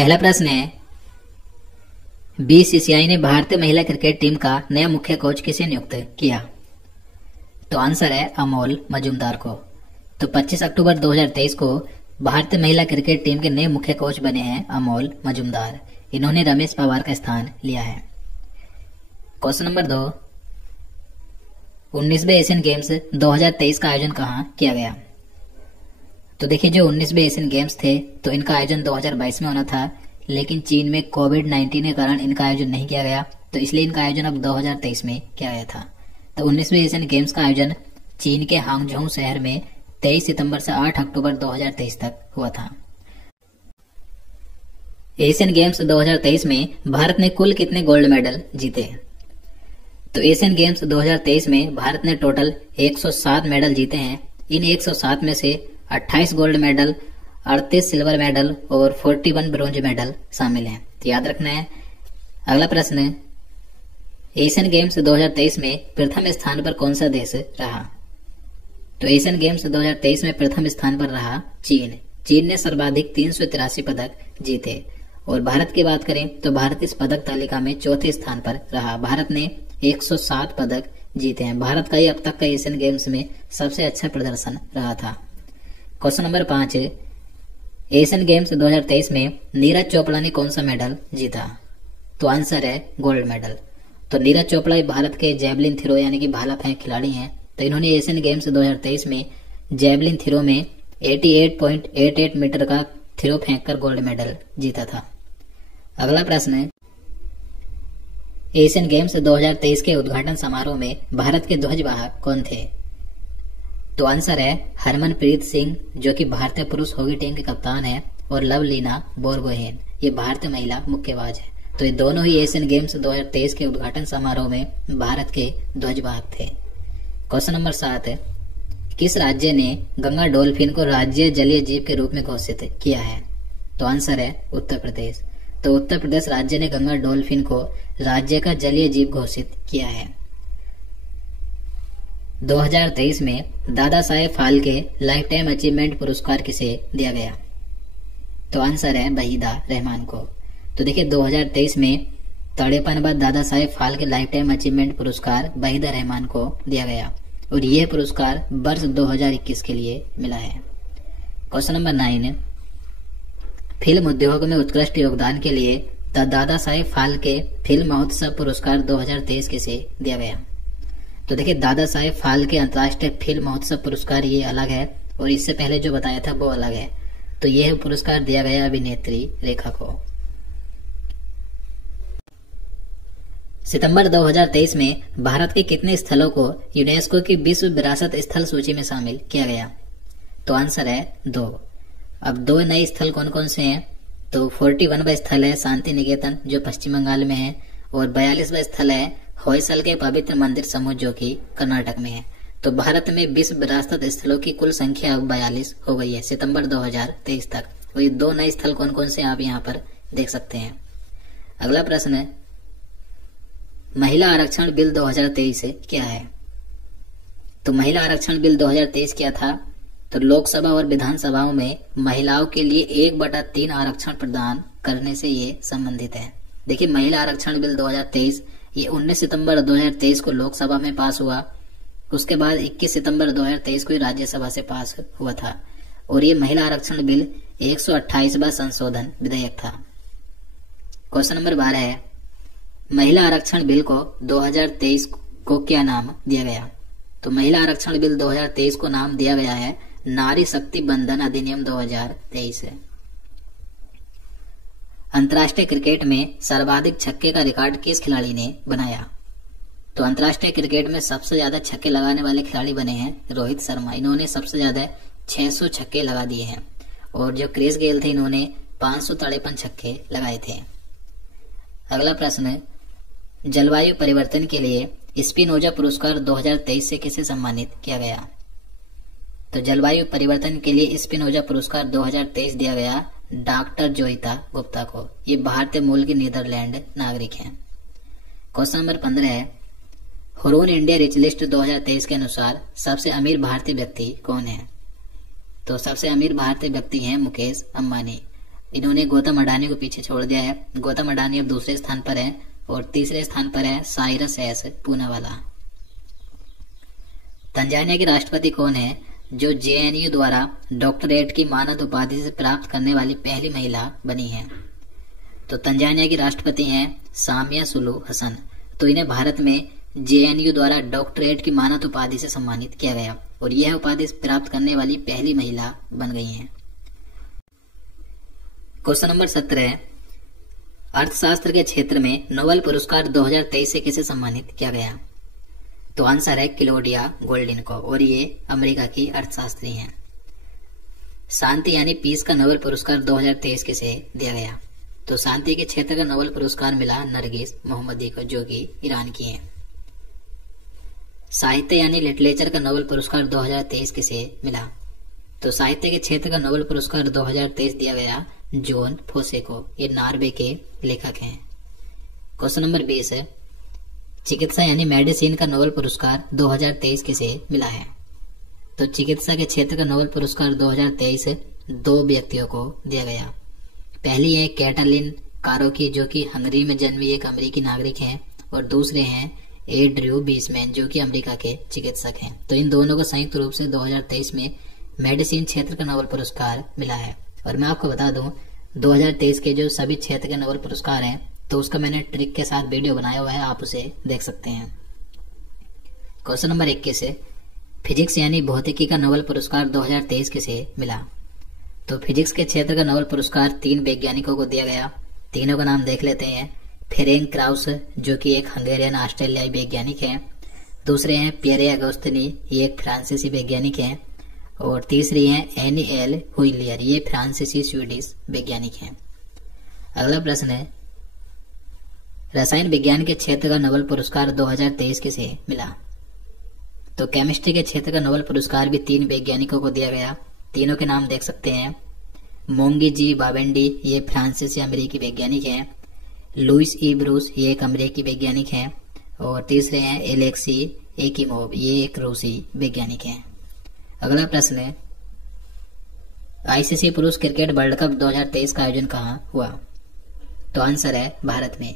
पहला प्रश्न है, बीसीसीआई ने भारतीय महिला क्रिकेट टीम का नया मुख्य कोच किसे नियुक्त किया? तो आंसर है अमोल मजूमदार को। तो 25 अक्टूबर 2023 को भारतीय महिला क्रिकेट टीम के नए मुख्य कोच बने हैं अमोल मजूमदार। इन्होंने रमेश पवार का स्थान लिया है। क्वेश्चन नंबर 2, 19वें एशियन गेम्स 2023 का आयोजन कहाँ किया गया? तो देखिए, जो 19वें एशियन गेम्स थे तो इनका आयोजन 2022 में होना था, लेकिन चीन में कोविड-19 के कारण इनका आयोजन नहीं किया गया, तो इसलिए इनका आयोजन अब 2023 में किया गया था। तो 19वें एशियन गेम्स का आयोजन चीन के हांगझोउ शहर में 23 सितंबर से 8 अक्टूबर 2023 तक हुआ था। एशियन गेम्स 2023 में भारत ने कुल कितने गोल्ड मेडल जीते? तो एशियन गेम्स 2023 में भारत ने टोटल 107 मेडल जीते हैं। इन 107 में से 28 गोल्ड मेडल, 38 सिल्वर मेडल और 41 ब्रोंज मेडल शामिल हैं। तो याद रखना है। अगला प्रश्न, एशियन गेम्स 2023 में प्रथम स्थान पर कौन सा देश रहा? तो एशियन गेम्स 2023 में प्रथम स्थान पर रहा चीन। चीन ने सर्वाधिक 383 पदक जीते। और भारत की बात करें तो भारत इस पदक तालिका में चौथे स्थान पर रहा। भारत ने 107 पदक जीते हैं। भारत का ये अब तक का एशियन गेम्स में सबसे अच्छा प्रदर्शन रहा था। क्वेश्चन नंबर 5, एशियन गेम्स 2023 में नीरज चोपड़ा ने कौन सा मेडल जीता? तो आंसर है गोल्ड मेडल। तो नीरज चोपड़ा भारत के जैवलिन थ्रो यानी कि भाला फेंक खिलाड़ी हैं। तो इन्होंने एशियन गेम्स 2023 में जैवलिन थ्रो में 88.88 मीटर का थ्रो फेंककर गोल्ड मेडल जीता था। अगला प्रश्न है, एशियन गेम्स 2023 के उद्घाटन समारोह में भारत के ध्वजवाहक कौन थे? तो आंसर है हरमनप्रीत सिंह, जो कि भारतीय पुरुष हॉकी टीम के कप्तान है, और लवलीना बोरगोहेन, ये भारतीय महिला मुक्केबाज है। तो ये दोनों ही एशियन गेम्स 2023 के उद्घाटन समारोह में भारत के ध्वजवाहक थे। क्वेश्चन नंबर 7 है, किस राज्य ने गंगा डॉल्फिन को राज्य जलीय जीव के रूप में घोषित किया है? तो आंसर है उत्तर प्रदेश। तो उत्तर प्रदेश राज्य ने गंगा डॉल्फिन को राज्य का जलीय जीव घोषित किया है। 2023 में Dada Saheb Phalke life time achievement पुरस्कार किसे दिया गया? तो आंसर है वहीदा रहमान को। तो देखिए, 2023 में तड़ेपन बाद Dada Saheb Phalke life time achievement पुरस्कार वहीदा रहमान को दिया गया, और यह पुरस्कार वर्ष 2021 के लिए मिला है। क्वेश्चन नंबर 9, फिल्म उद्योग में उत्कृष्ट योगदान के लिए दादा साहेब फाल्के फिल्म महोत्सव पुरस्कार 2023 किसे दिया गया? तो देखिए, दादा साहेब फाल्के अंतर्राष्ट्रीय फिल्म महोत्सव पुरस्कार ये अलग है, और इससे पहले जो बताया था वो अलग है। तो यह पुरस्कार दिया गया अभिनेत्री रेखा को। सितंबर 2023 में भारत के कितने स्थलों को यूनेस्को की विश्व विरासत स्थल सूची में शामिल किया गया? तो आंसर है 2। अब 2 नए स्थल कौन कौन से हैं? तो 41वां स्थल है शांति निकेतन, जो पश्चिम बंगाल में है, और 42वां स्थल है होयसल के पवित्र मंदिर समूह, जो कि कर्नाटक में है। तो भारत में विश्व विरासत स्थलों की कुल संख्या अब 42 हो गई है सितंबर 2023 तक। और ये 2 नए स्थल कौन कौन से आप यहाँ पर देख सकते हैं। अगला प्रश्न है, महिला आरक्षण बिल 2023 क्या है? तो महिला आरक्षण बिल 2023 क्या था? तो लोकसभा और विधानसभाओं में महिलाओं के लिए 1/3 आरक्षण प्रदान करने से ये संबंधित है। देखिए, महिला आरक्षण बिल 2023 ये 19 सितंबर 2023 को लोकसभा में पास हुआ। उसके बाद 21 सितंबर 2023 को राज्यसभा से पास हुआ था, और ये महिला आरक्षण बिल 128वां संशोधन विधेयक था। क्वेश्चन नंबर 12 है, महिला आरक्षण बिल को 2023 को क्या नाम दिया गया? तो महिला आरक्षण बिल 2023 को नाम दिया गया है नारी शक्ति बंधन अधिनियम 2023 है। अंतर्राष्ट्रीय क्रिकेट में सर्वाधिक छक्के का रिकॉर्ड किस खिलाड़ी ने बनाया? तो अंतर्राष्ट्रीय क्रिकेट में सबसे ज्यादा छक्के लगाने वाले खिलाड़ी बने हैं रोहित शर्मा। इन्होंने सबसे ज्यादा 600 छक्के लगा दिए हैं, और जो क्रिस गेल थे इन्होंने 553 छक्के लगाए थे। अगला प्रश्न है, जलवायु परिवर्तन के लिए स्पिनोजा पुरस्कार 2023 से किसे सम्मानित किया गया? तो जलवायु परिवर्तन के लिए स्पिनोजा पुरस्कार 2023 दिया गया डॉक्टर जोइता गुप्ता को। ये भारतीय मूल के नीदरलैंड नागरिक हैं। क्वेश्चन नंबर 15 है, हुरून इंडिया रिच लिस्ट 2023 के अनुसार सबसे अमीर भारतीय व्यक्ति कौन है? तो सबसे अमीर भारतीय व्यक्ति हैं मुकेश अंबानी। इन्होंने गौतम अडानी को पीछे छोड़ दिया है। गौतम अडानी अब दूसरे स्थान पर है और तीसरे स्थान पर है साइरस एस पूनावाला। तंजानिया के राष्ट्रपति कौन है जो जेएनयू द्वारा डॉक्टरेट की मानद उपाधि से प्राप्त करने वाली पहली महिला बनी है? तो तंजानिया की राष्ट्रपति हैं सामिया सुलू हसन। तो इन्हें भारत में जेएनयू द्वारा डॉक्टरेट की मानद उपाधि से सम्मानित किया गया और यह उपाधि प्राप्त करने वाली पहली महिला बन गई हैं। क्वेश्चन नंबर 17, अर्थशास्त्र के क्षेत्र में नोबेल पुरस्कार 2023 से किसे सम्मानित किया गया? तो आंसर है क्लौडिया गोल्डिन को और ये अमेरिका की अर्थशास्त्री हैं। शांति यानी पीस का नोबेल पुरस्कार 2023 किसे दिया गया? तो शांति के क्षेत्र का नोबेल पुरस्कार मिला नरगिस मोहम्मदी को जो कि ईरान की हैं। साहित्य यानी लिटरेचर का नोबेल पुरस्कार 2023 किसे मिला? तो साहित्य के क्षेत्र का नोबेल पुरस्कार 2023 दिया गया जॉन फोसे को। ये नॉर्वे के लेखक हैं। क्वेश्चन नंबर 20 है, चिकित्सा यानी मेडिसिन का नोबेल पुरस्कार 2023 किसे मिला है? तो चिकित्सा के क्षेत्र का नोबेल पुरस्कार 2023 दो व्यक्तियों को दिया गया। पहली है कैटलिन कारोकी जो कि हंगरी में जन्मी एक अमेरिकी नागरिक हैं और दूसरे हैं एड्रयू बीसमैन जो कि अमेरिका के चिकित्सक हैं। तो इन दोनों को संयुक्त रूप से 2023 में मेडिसिन क्षेत्र का नोबेल पुरस्कार मिला है। और मैं आपको बता दूं 2023 के जो सभी क्षेत्र के नोबेल पुरस्कार हैं तो उसका मैंने ट्रिक के साथ वीडियो बनाया हुआ है, आप उसे देख सकते हैं। क्वेश्चन नंबर 21 है, फिजिक्स यानी भौतिकी का नोबेल पुरस्कार 2023 किसे मिला? तो फिजिक्स के क्षेत्र का नोबेल पुरस्कार 3 वैज्ञानिकों को दिया गया। तीनों का नाम देख लेते हैं। फेरेंक क्राउस जो कि एक हंगेरियन ऑस्ट्रेलियाई वैज्ञानिक है। दूसरे हैं पियरे अगोस्तिनी, ये एक फ्रांसीसी वैज्ञानिक हैं। और तीसरी हैं एनी एल हुइलियर, ये फ्रांसीसी स्वीडिश वैज्ञानिक हैं। अगला प्रश्न है, रसायन विज्ञान के क्षेत्र का नोबेल पुरस्कार 2023 किसे मिला? तो केमिस्ट्री के क्षेत्र का नोबेल पुरस्कार भी 3 वैज्ञानिकों को दिया गया। तीनों के नाम देख सकते हैं। मोंगी जी बावेंडी, ये फ्रांसीसी अमेरिकी वैज्ञानिक हैं। लुइस ई ब्रूस, ये एक अमेरिकी वैज्ञानिक हैं। और तीसरे हैं एलेक्सी एकिमोव, ये एक रूसी वैज्ञानिक हैं। अगला प्रश्न है, आईसीसी पुरुष क्रिकेट वर्ल्ड कप 2023 का आयोजन कहाँ हुआ? तो आंसर है भारत में।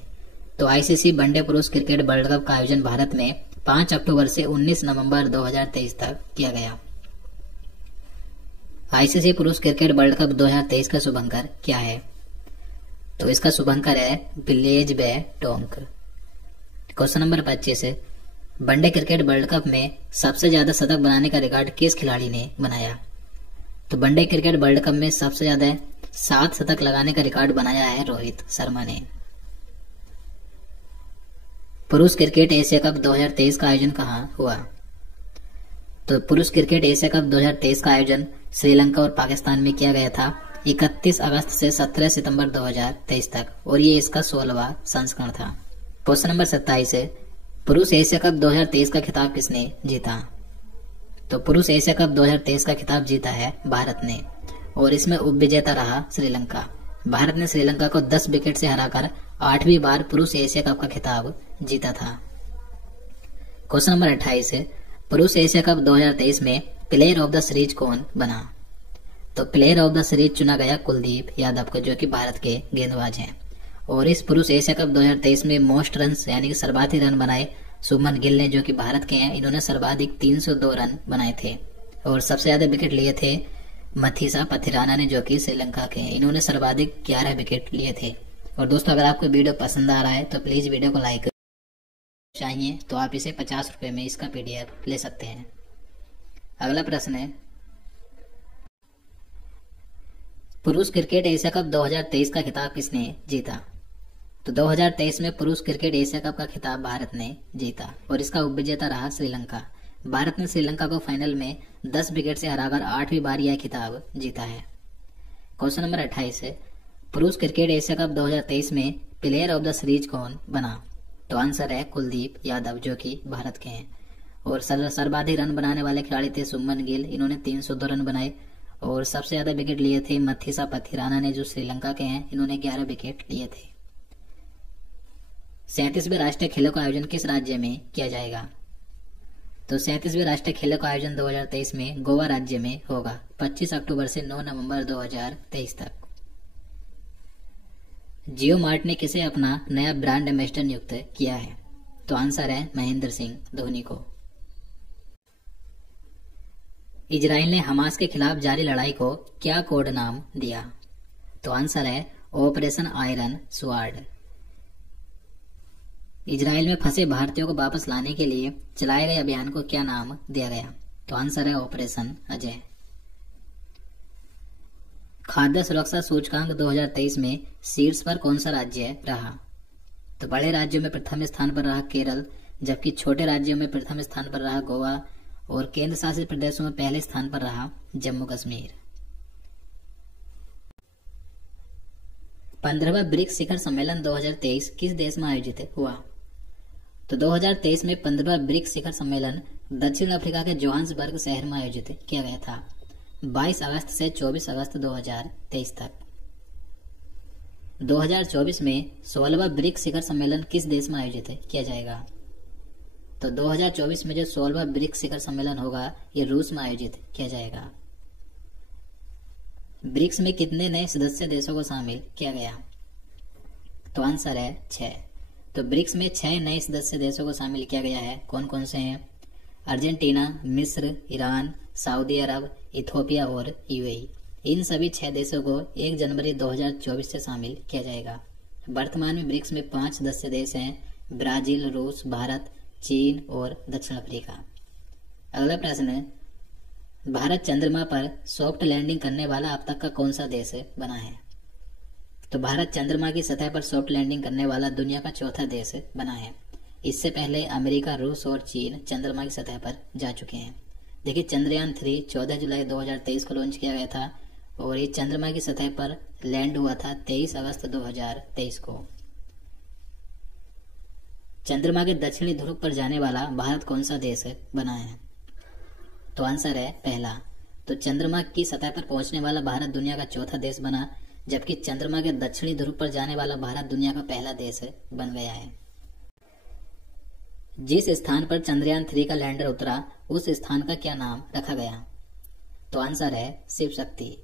तो आईसीसी वनडे पुरुष क्रिकेट वर्ल्ड कप का आयोजन भारत में 5 अक्टूबर से 19 नवंबर 2023 तक किया गया। आईसीसी पुरुष क्रिकेट वर्ल्ड कप 2023 का शुभंकर क्या है? तो इसका शुभंकर है ब्लेज बे टोंक। क्वेश्चन नंबर 25 है, वनडे क्रिकेट वर्ल्ड कप में सबसे ज्यादा शतक बनाने का रिकॉर्ड किस खिलाड़ी ने बनाया? तो वनडे क्रिकेट वर्ल्ड कप में सबसे ज्यादा 7 शतक लगाने का रिकॉर्ड बनाया है रोहित शर्मा ने। पुरुष क्रिकेट एशिया कप 2023 का आयोजन कहाँ हुआ? तो पुरुष क्रिकेट एशिया कप 2023 का आयोजन श्रीलंका और पाकिस्तान में किया गया था 31 अगस्त से 17 सितंबर 2023 तक और ये इसका 16वां संस्करण था। क्वेश्चन नंबर 27 है, पुरुष एशिया कप 2023 का खिताब किसने जीता? तो पुरुष एशिया कप 2023 का खिताब जीता है भारत ने और इसमें उपविजेता रहा श्रीलंका। भारत ने श्रीलंका को 10 विकेट से हराकर 8वीं बार पुरुष एशिया कप का खिताब जीता था। क्वेश्चन नंबर 28 है, पुरुष एशिया कप 2023 में प्लेयर ऑफ द सीरीज कौन बना? तो प्लेयर ऑफ द सीरीज चुना गया कुलदीप यादव को जो कि भारत के गेंदबाज हैं। और इस पुरुष एशिया कप 2023 में मोस्ट रन यानी कि सर्वाधिक रन बनाए शुभमन गिल ने जो कि भारत के हैं। इन्होंने सर्वाधिक 302 रन बनाए थे और सबसे ज्यादा विकेट लिए थे मथीसा पथिराना ने जो कि श्रीलंका के हैं। इन्होंने सर्वाधिक 11 विकेट लिए थे। और दोस्तों अगर आपको वीडियो पसंद आ रहा है तो प्लीज वीडियो को लाइक चाहिए तो आप इसे 50 रुपए में इसका PDF ले सकते हैं। अगला प्रश्न है, पुरुष क्रिकेट एशिया कप 2023 का खिताब किसने जीता? तो 2023 में पुरुष क्रिकेट एशिया कप का खिताब भारत ने जीता और इसका उपविजेता रहा श्रीलंका। भारत ने श्रीलंका को फाइनल में 10 विकेट से हराकर 8वीं बार यह खिताब जीता है। क्वेश्चन नंबर 28 है, पुरुष क्रिकेट एशिया कप 2023 में प्लेयर ऑफ द सीरीज कौन बना? तो आंसर है कुलदीप यादव जो कि भारत के हैं। और सर्वाधिक रन बनाने वाले खिलाड़ी थे शुभमन गिल, इन्होंने 302 रन बनाए। और सबसे ज्यादा विकेट लिए थे मथीसा पथिराना ने जो श्रीलंका के हैं, इन्होंने 11 विकेट लिए थे। 37वें राष्ट्रीय खेलों का आयोजन किस राज्य में किया जाएगा? तो 37वें राष्ट्रीय खेलों का आयोजन 2023 में गोवा राज्य में होगा 25 अक्टूबर से 9 नवंबर 2023 तक। जियो मार्ट ने किसे अपना नया ब्रांड एम्बेसडर नियुक्त किया है? तो आंसर है महेंद्र सिंह धोनी को। इजराइल ने हमास के खिलाफ जारी लड़ाई को क्या कोड नाम दिया? तो आंसर है ऑपरेशन आयरन स्वॉर्ड। इजराइल में फंसे भारतीयों को वापस लाने के लिए चलाए गए अभियान को क्या नाम दिया गया? तो आंसर है ऑपरेशन अजय। खाद्य सुरक्षा सूचकांक 2023 में शीर्ष पर कौन सा राज्य रहा? तो बड़े राज्यों में प्रथम स्थान पर रहा केरल, जबकि छोटे राज्यों में प्रथम स्थान पर रहा गोवा और केंद्र शासित प्रदेशों में पहले स्थान पर रहा जम्मू कश्मीर। 15वां ब्रिक्स शिखर सम्मेलन 2023 किस देश में आयोजित हुआ? तो 2023 में 15वां ब्रिक्स शिखर सम्मेलन दक्षिण अफ्रीका के जोहान्सबर्ग शहर में आयोजित किया गया था 22 अगस्त से 24 अगस्त 2023 तक। 2024 में 16वां ब्रिक्स शिखर सम्मेलन किस देश में आयोजित किया जाएगा? तो 2024 में जो 16वां ब्रिक्स शिखर सम्मेलन होगा ये रूस में आयोजित किया जाएगा। ब्रिक्स में कितने नए सदस्य देशों को शामिल किया गया? तो आंसर है 6। तो ब्रिक्स में 6 नए सदस्य देशों को शामिल किया गया है। कौन कौन से हैं? अर्जेंटीना, मिस्र, ईरान, सऊदी अरब, इथोपिया और यूएई। इन सभी 6 देशों को 1 जनवरी 2024 से शामिल किया जाएगा। वर्तमान में ब्रिक्स में 5 सदस्य देश हैं, ब्राजील, रूस, भारत, चीन और दक्षिण अफ्रीका। अगला प्रश्न है, भारत चंद्रमा पर सॉफ्ट लैंडिंग करने वाला अब तक का कौन सा देश बना है? तो भारत चंद्रमा की सतह पर सॉफ्ट लैंडिंग करने वाला दुनिया का चौथा देश बना है। इससे पहले अमेरिका, रूस और चीन चंद्रमा की सतह पर जा चुके हैं। देखिए, चंद्रयान 3 14 जुलाई 2023 को लॉन्च किया गया था और ये चंद्रमा की सतह पर लैंड हुआ था 23 अगस्त 2023 को। चंद्रमा के दक्षिणी ध्रुव पर जाने वाला भारत कौन सा देश बना है? तो आंसर है पहला। तो चंद्रमा की सतह पर पहुंचने वाला भारत दुनिया का चौथा देश बना, जबकि चंद्रमा के दक्षिणी ध्रुव पर जाने वाला भारत दुनिया का पहला देश बन गया है। जिस स्थान पर चंद्रयान 3 का लैंडर उतरा उस स्थान का क्या नाम रखा गया? तो आंसर है शिव शक्ति।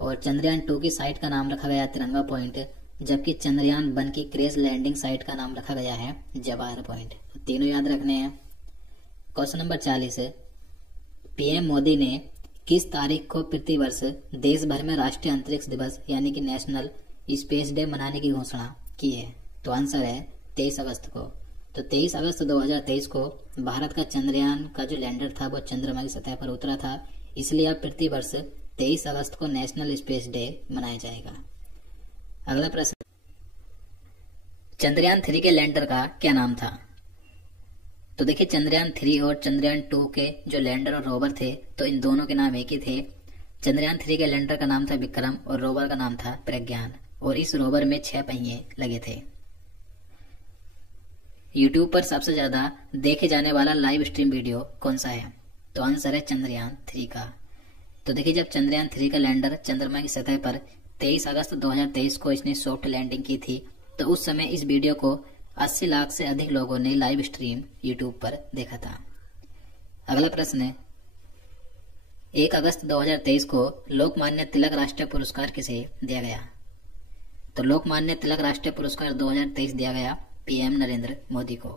और चंद्रयान 2 की साइट का नाम रखा गया तिरंगा पॉइंट, जबकि चंद्रयान 1 की क्रैश लैंडिंग साइट का नाम रखा गया है जवाहर पॉइंट। तीनों याद रखने हैं। क्वेश्चन नंबर 40 है, पीएम मोदी ने किस तारीख को प्रतिवर्ष देश भर में राष्ट्रीय अंतरिक्ष दिवस यानी कि नेशनल स्पेस डे मनाने की घोषणा की है? तो आंसर है 23 अगस्त को। तो 23 अगस्त 2023 को भारत का चंद्रयान का जो लैंडर था वो चंद्रमा की सतह पर उतरा था, इसलिए अब प्रतिवर्ष 23 अगस्त को नेशनल स्पेस डे मनाया जाएगा। अगला प्रश्न, चंद्रयान 3 के लैंडर का क्या नाम था? तो देखिए, चंद्रयान 3 और चंद्रयान 2 के जो लैंडर और रोवर थे तो इन दोनों के नाम एक ही थे। चंद्रयान 3 के लैंडर का नाम था विक्रम और रोवर का नाम था प्रज्ञान, और इस रोवर में 6 पहिए लगे थे। यूट्यूब पर सबसे ज्यादा देखे जाने वाला लाइव स्ट्रीम वीडियो कौन सा है? तो आंसर है चंद्रयान 3 का। तो देखिए, जब चंद्रयान 3 का लैंडर चंद्रमा की सतह पर 23 अगस्त 2023 को इसने सॉफ्ट लैंडिंग की थी, तो उस समय इस वीडियो को 80 लाख से अधिक लोगों ने लाइव स्ट्रीम यूट्यूब पर देखा था। अगला प्रश्न है, 1 अगस्त 2023 को लोकमान्य तिलक राष्ट्रीय पुरस्कार किसे दिया गया? तो लोकमान्य तिलक राष्ट्रीय पुरस्कार 2023 दिया गया पीएम नरेंद्र मोदी को।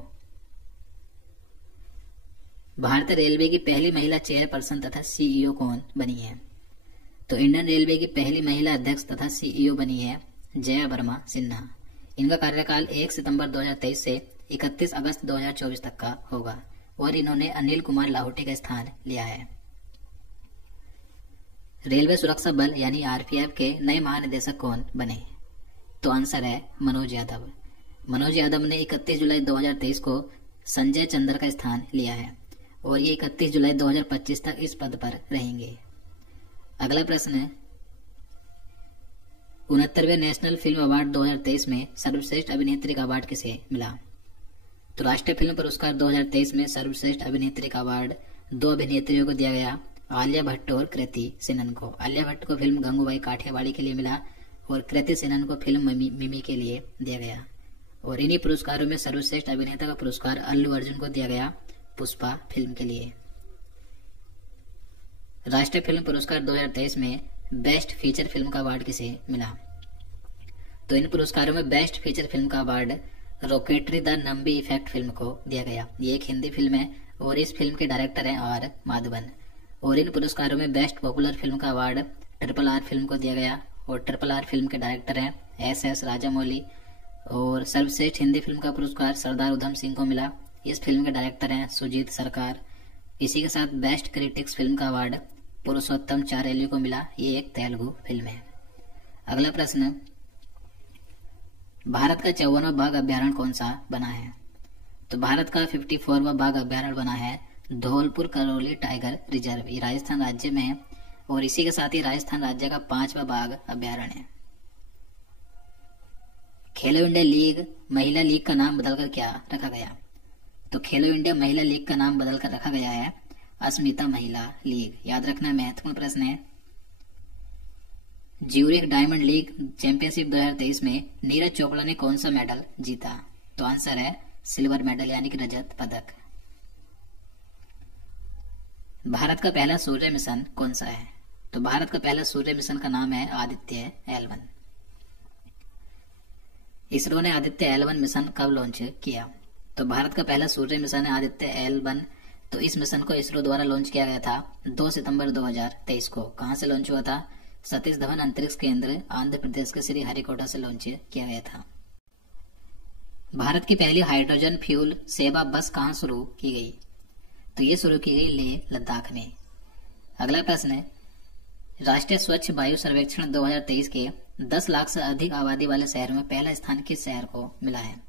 भारतीय रेलवे की पहली महिला चेयरपर्सन तथा सीईओ कौन बनी है? तो इंडियन रेलवे की पहली महिला अध्यक्ष तथा सीईओ बनी है जया वर्मा सिन्हा। इनका कार्यकाल 1 सितंबर 2023 से 31 अगस्त 2024 तक का होगा और इन्होंने अनिल कुमार लाहौटी का स्थान लिया है। रेलवे सुरक्षा बल यानी आरपीएफ के नए महानिदेशक कौन बने? तो आंसर है मनोज यादव। मनोज यादव ने 31 जुलाई 2023 को संजय चंद्र का स्थान लिया है और ये 31 जुलाई 2025 तक इस पद पर रहेंगे। अगला प्रश्न है, 69वें नेशनल फिल्म अवार्ड 2023 में सर्वश्रेष्ठ अभिनेत्री का अवार्ड किसे मिला? तो राष्ट्रीय फिल्म पुरस्कार 2023 में सर्वश्रेष्ठ अभिनेत्री का अवार्ड 2 अभिनेत्रियों को दिया गया, आलिया भट्ट और कृति सेनन को। आलिया भट्ट को फिल्म गंगूबाई काठियावाड़ी के लिए मिला और कृति सेनन को फिल्म मिमी के लिए दिया गया। और इन्हीं पुरस्कारों में सर्वश्रेष्ठ अभिनेता का पुरस्कार अल्लू अर्जुन को दिया गया पुष्पा फिल्म के लिए। राष्ट्रीय फिल्म पुरस्कार 2023 में बेस्ट फीचर फिल्म का अवार्ड किसे मिला? तो इन पुरस्कारों में बेस्ट फीचर फिल्म का award rocketry the Nambi effect film को दिया गया। ये एक हिंदी फिल्म है और इस फिल्म के डायरेक्टर हैं आर माधवन। और इन पुरस्कारों में बेस्ट पॉपुलर फिल्म का अवार्ड RRR फिल्म को दिया गया और RRR फिल्म के डायरेक्टर हैं SS राजामौली। और सर्वश्रेष्ठ हिंदी फिल्म का पुरस्कार सरदार उधम सिंह को मिला। इस फिल्म के डायरेक्टर हैं सुजीत सरकार। इसी के साथ बेस्ट क्रिटिक्स फिल्म का अवार्ड पुरुषोत्तम चारेली को मिला। ये एक तेलुगु फिल्म है। अगला प्रश्न, भारत का 54वां बाघ अभ्यारण्य कौन सा बना है? तो भारत का 54वां बाघ अभ्यारण्य बना है धौलपुर करौली टाइगर रिजर्व। ये राजस्थान राज्य में है और इसी के साथ ही राजस्थान राज्य का 5वां बाघ अभ्यारण्य है। खेलो इंडिया लीग महिला लीग का नाम बदलकर क्या रखा गया? तो खेलो इंडिया महिला लीग का नाम बदलकर रखा गया है अस्मिता महिला लीग। याद रखना महत्वपूर्ण प्रश्न है। ज्यूरिख डायमंड लीग चैंपियनशिप 2023 में नीरज चोपड़ा ने कौन सा मेडल जीता? तो आंसर है सिल्वर मेडल यानी कि रजत पदक। भारत का पहला सूर्य मिशन कौन सा है? तो भारत का पहला सूर्य मिशन का नाम है आदित्य L1। इसरो ने आदित्य L1 मिशन कब लॉन्च किया? तो भारत का पहला सूर्य मिशन है आदित्य L1। तो इस मिशन को इसरो द्वारा लॉन्च किया गया था 2 सितंबर 2023 को। कहां से लॉन्च हुआ था? सतीश धवन अंतरिक्ष केंद्र आंध्र प्रदेश के श्री हरिकोटा से लॉन्च किया गया था। भारत की पहली हाइड्रोजन फ्यूल सेवा बस कहां शुरू की गई? तो ये शुरू की गई लेह लद्दाख में। अगला प्रश्न है, राष्ट्रीय स्वच्छ वायु सर्वेक्षण 2023 के 10 लाख से अधिक आबादी वाले शहरों में पहला स्थान किस शहर को मिला है?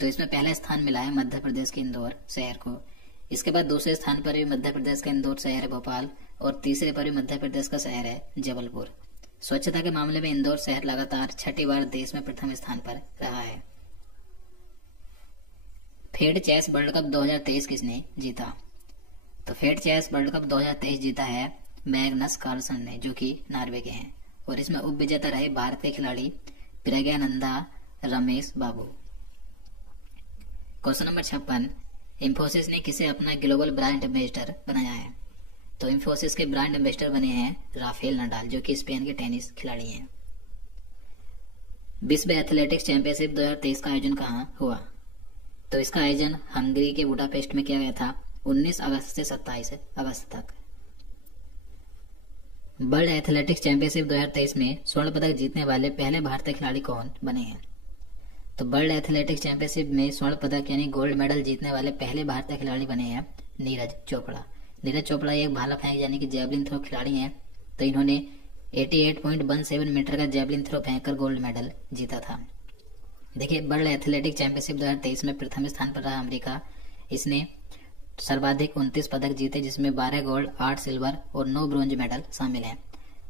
तो इसमें पहला स्थान मिला है मध्य प्रदेश के इंदौर शहर को। इसके बाद दूसरे स्थान पर भी मध्य प्रदेश का इंदौर शहर है भोपाल और तीसरे पर भी मध्य प्रदेश का शहर है जबलपुर। स्वच्छता के मामले में इंदौर शहर लगातार 6ठी बार देश में प्रथम स्थान पर रहा है। फेड चेस वर्ल्ड कप 2023 किसने जीता? तो फेड चेस वर्ल्ड कप 2023 जीता है मैग्नस कार्लसन ने, जो कि नॉर्वे के हैं। और इसमें उप विजेता रहे भारत के खिलाड़ी प्रज्ञानंदा रमेश बाबू। क्वेश्चन नंबर 56, इंफोसिस ने किसे अपना ग्लोबल ब्रांड एम्बेसडर बनाया है? तो इंफोसिस के ब्रांड एम्बेसडर बने हैं राफेल नडाल, जो कि स्पेन के टेनिस खिलाड़ी हैं। विश्व एथलेटिक्स चैंपियनशिप 2023 का आयोजन कहाँ हुआ? तो इसका आयोजन हंगरी के बुडापेस्ट में किया गया था 19 अगस्त से 27 अगस्त तक। वर्ल्ड एथलेटिक्स चैंपियनशिप 2023 में स्वर्ण पदक जीतने वाले पहले भारतीय खिलाड़ी कौन बने हैं? तो वर्ल्ड एथलेटिक्स चैंपियनशिप में स्वर्ण पदक यानी गोल्ड मेडल जीतने वाले पहले भारतीय खिलाड़ी बने हैं नीरज चोपड़ा। नीरज चोपड़ा एक भाला फेंक यानी कि जैवलिन थ्रो खिलाड़ी हैं। तो इन्होंने 88.17 मीटर का जैवलिन थ्रो फेंककर गोल्ड मेडल जीता था। देखिए, वर्ल्ड एथलेटिक चैंपियनशिप 2023 में प्रथम स्थान पर रहा अमेरिका। इसने सर्वाधिक 29 पदक जीते, जिसमें 12 गोल्ड, 8 सिल्वर और 9 ब्रोंज मेडल शामिल हैं।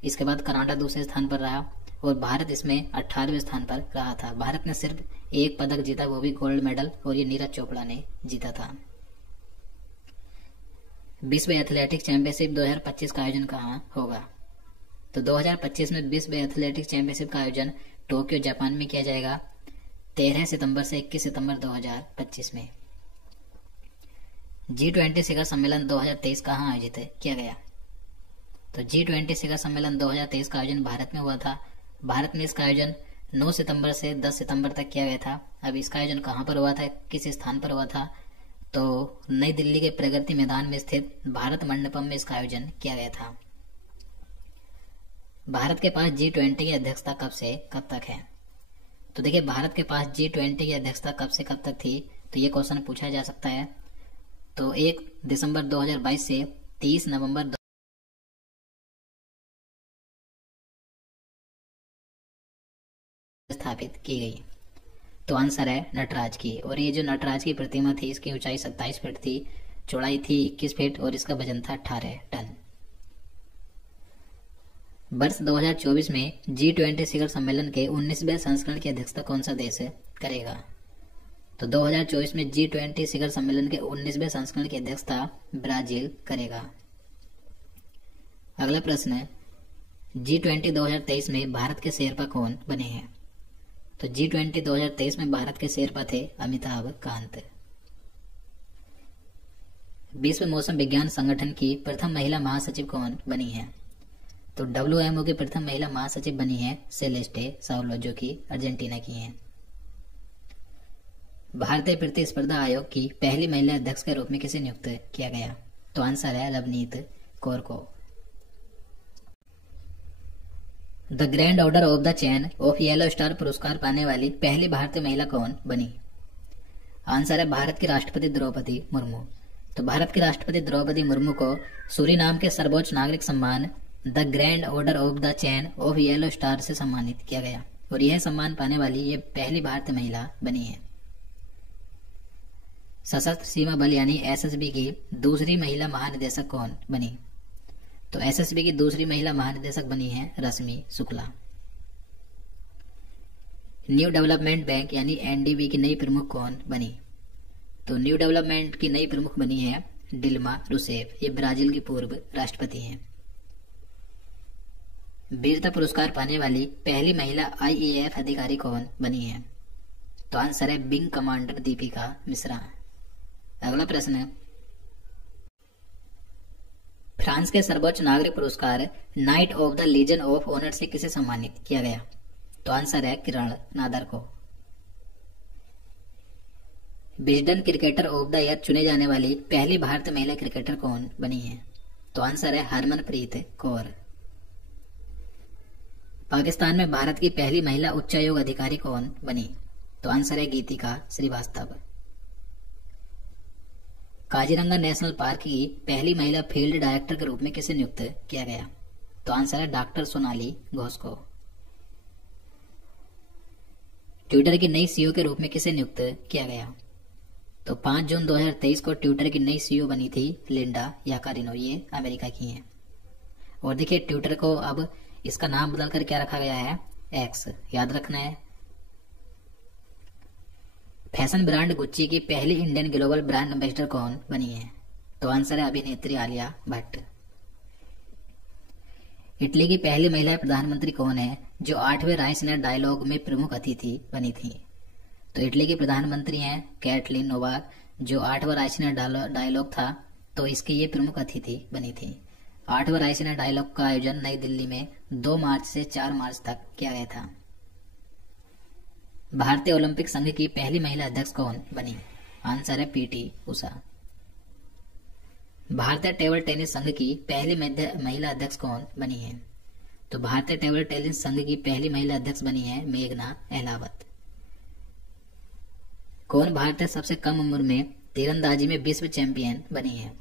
इसके बाद कनाडा दूसरे स्थान पर रहा और भारत इसमें 18वें स्थान पर रहा था। भारत ने सिर्फ एक पदक जीता, वो भी गोल्ड मेडल, और ये नीरज चोपड़ा ने जीता था। विश्व एथलेटिक्स चैंपियनशिप 2025 का आयोजन कहाँ होगा? तो 2025 में विश्व एथलेटिक्स चैंपियनशिप का आयोजन टोक्यो जापान में किया जाएगा 13 सितंबर से 21 सितंबर 2025 में। G20 शिखर सम्मेलन 2023 कहाँ आयोजित किया गया? तो G20 शिखर सम्मेलन 2023 का आयोजन भारत में हुआ था। भारत में इसका आयोजन 9 सितंबर से 10 सितंबर तक किया गया था। अब इसका आयोजन कहाँ पर हुआ था, किस स्थान पर हुआ था? तो नई दिल्ली के प्रगति मैदान में स्थित भारत मंडपम में इसका आयोजन किया गया था। भारत के पास G20 की अध्यक्षता कब से कब तक है? तो देखिए, भारत के पास G20 की अध्यक्षता कब से कब तक थी, तो ये क्वेश्चन पूछा जा सकता है। तो 1 दिसंबर 2022 से 30 नवंबर स्थापित की गई। तो आंसर है नटराज की। और ये जो नटराज की प्रतिमा थी, इसकी ऊंचाई 27 फीट थी, चौड़ाई थी 21 फीट और इसका वजन था 18 टन। वर्ष 2024 में G20 शिखर सम्मेलन के 19वें संस्करण की अध्यक्षता कौन सा देश करेगा? तो 2024 में G20 शिखर सम्मेलन के 19वें संस्करण की अध्यक्षता ब्राजील करेगा। अगला प्रश्न है, G20 2023 में भारत के शेरपा कौन बने हैं? तो G20 2023 में भारत के शेरपा थे अमिताभ कांत। विश्व मौसम विज्ञान संगठन की प्रथम महिला महासचिव कौन बनी है? तो WMO की प्रथम महिला महासचिव बनी है सेलेस्टे साउलो, जो कि अर्जेंटीना की हैं। भारतीय प्रतिस्पर्धा आयोग की पहली महिला अध्यक्ष के रूप में किसे नियुक्त किया गया? तो आंसर है रवनीत कौर को। The grand order of the chain of yellow star पुरस्कार पाने वाली पहली भारतीय महिला कौन बनी? आंसर है भारत की राष्ट्रपति द्रौपदी मुर्मू। तो भारत की राष्ट्रपति द्रौपदी मुर्मू को सूरीनाम के सर्वोच्च नागरिक सम्मान the grand order of the chain of yellow star से सम्मानित किया गया और यह सम्मान पाने वाली ये पहली भारतीय महिला बनी है। सशस्त्र सीमा बल यानी SSB की दूसरी महिला महानिदेशक कौन बनी? तो SSB की दूसरी महिला महानिदेशक बनी है रश्मि शुक्ला। न्यू डेवलपमेंट बैंक यानी NDB की नई प्रमुख कौन बनी? तो न्यू डेवलपमेंट की नई प्रमुख बनी है डिल्मा रूसेफ, ये ब्राजील की पूर्व राष्ट्रपति हैं। वीरता पुरस्कार पाने वाली पहली महिला IAF अधिकारी कौन बनी है? तो आंसर है विंग कमांडर दीपिका मिश्रा। अगला प्रश्न, फ्रांस के सर्वोच्च नागरिक पुरस्कार knight of the legion of honour से किसे सम्मानित किया गया? तो आंसर है किरण नादर को। Wisden cricketer of the year चुने जाने वाली पहली भारतीय महिला क्रिकेटर कौन बनी है? तो आंसर है हरमनप्रीत कौर। पाकिस्तान में भारत की पहली महिला उच्चायोग अधिकारी कौन बनी? तो आंसर है गीतिका श्रीवास्तव। काजीरंगा नेशनल पार्क की पहली महिला फील्ड डायरेक्टर के रूप में किसे नियुक्त किया गया? तो आंसर है डॉक्टर सोनाली घोष को। ट्विटर की नई CEO के रूप में किसे नियुक्त किया गया? तो 5 जून 2023 को ट्विटर की नई CEO बनी थी लिंडा याकारिनो, ये अमेरिका की हैं। और देखिए ट्विटर को अब इसका नाम बदलकर क्या रखा गया है? X, याद रखना है। फैशन ब्रांड गुच्ची की पहली इंडियन ग्लोबल ब्रांड एम्बेसडर कौन बनी है? तो आंसर है अभिनेत्री आलिया भट्ट। इटली की पहली महिला प्रधानमंत्री कौन है जो 8वें राइसिना डायलॉग में प्रमुख अतिथि बनी थी? तो इटली की प्रधानमंत्री हैं कैटलिन नोवाक, जो 8वां राइसिना डायलॉग था तो इसके ये प्रमुख अतिथि बनी थी। 8वां राइसिना डायलॉग का आयोजन नई दिल्ली में 2 मार्च से 4 मार्च तक किया गया था। भारतीय ओलंपिक संघ की पहली महिला अध्यक्ष कौन बनी? आंसर है PT उषा। भारतीय टेबल टेनिस संघ की पहली महिला अध्यक्ष कौन बनी है? तो भारतीय टेबल टेनिस संघ की पहली महिला अध्यक्ष बनी है मेघना अहलावत। कौन भारतीय सबसे कम उम्र में तीरंदाजी में विश्व चैंपियन बनी है?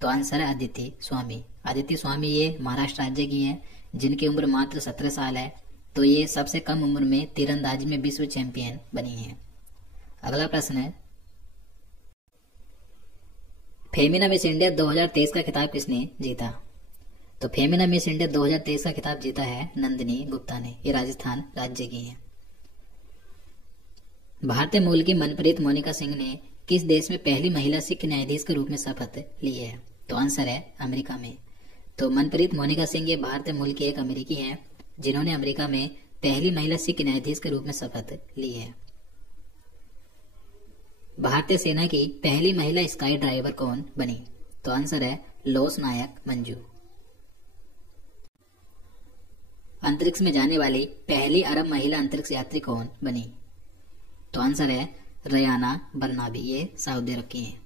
तो आंसर है अदिति स्वामी। अदिति स्वामी ये महाराष्ट्र राज्य की हैं, जिनकी उम्र मात्र 17 साल है, तो ये सबसे कम उम्र में तीरंदाजी में विश्व चैंपियन बनी है। अगला प्रश्न है, फेमिना मिस इंडिया 2023 का खिताब किसने जीता? तो फेमिना मिस इंडिया 2023 का खिताब जीता है नंदिनी गुप्ता ने, ये राजस्थान राज्य की हैं। भारतीय मूल की मनप्रीत मोनिका सिंह ने किस देश में पहली महिला सिख न्यायाधीश के रूप में शपथ ली है? तो आंसर है अमेरिका में। तो मनप्रीत मोनिका सिंह ये भारतीय मूल की एक अमेरिकी हैं, जिन्होंने अमेरिका में पहली महिला सिख न्यायाधीश के रूप में शपथ ली है। भारतीय सेना की पहली महिला स्काई ड्राइवर कौन बनी? तो आंसर है लोस नायक मंजू। अंतरिक्ष में जाने वाली पहली अरब महिला अंतरिक्ष यात्री कौन बनी? तो आंसर है रयाना बर्नाबी, ये सऊदी अरब की हैं।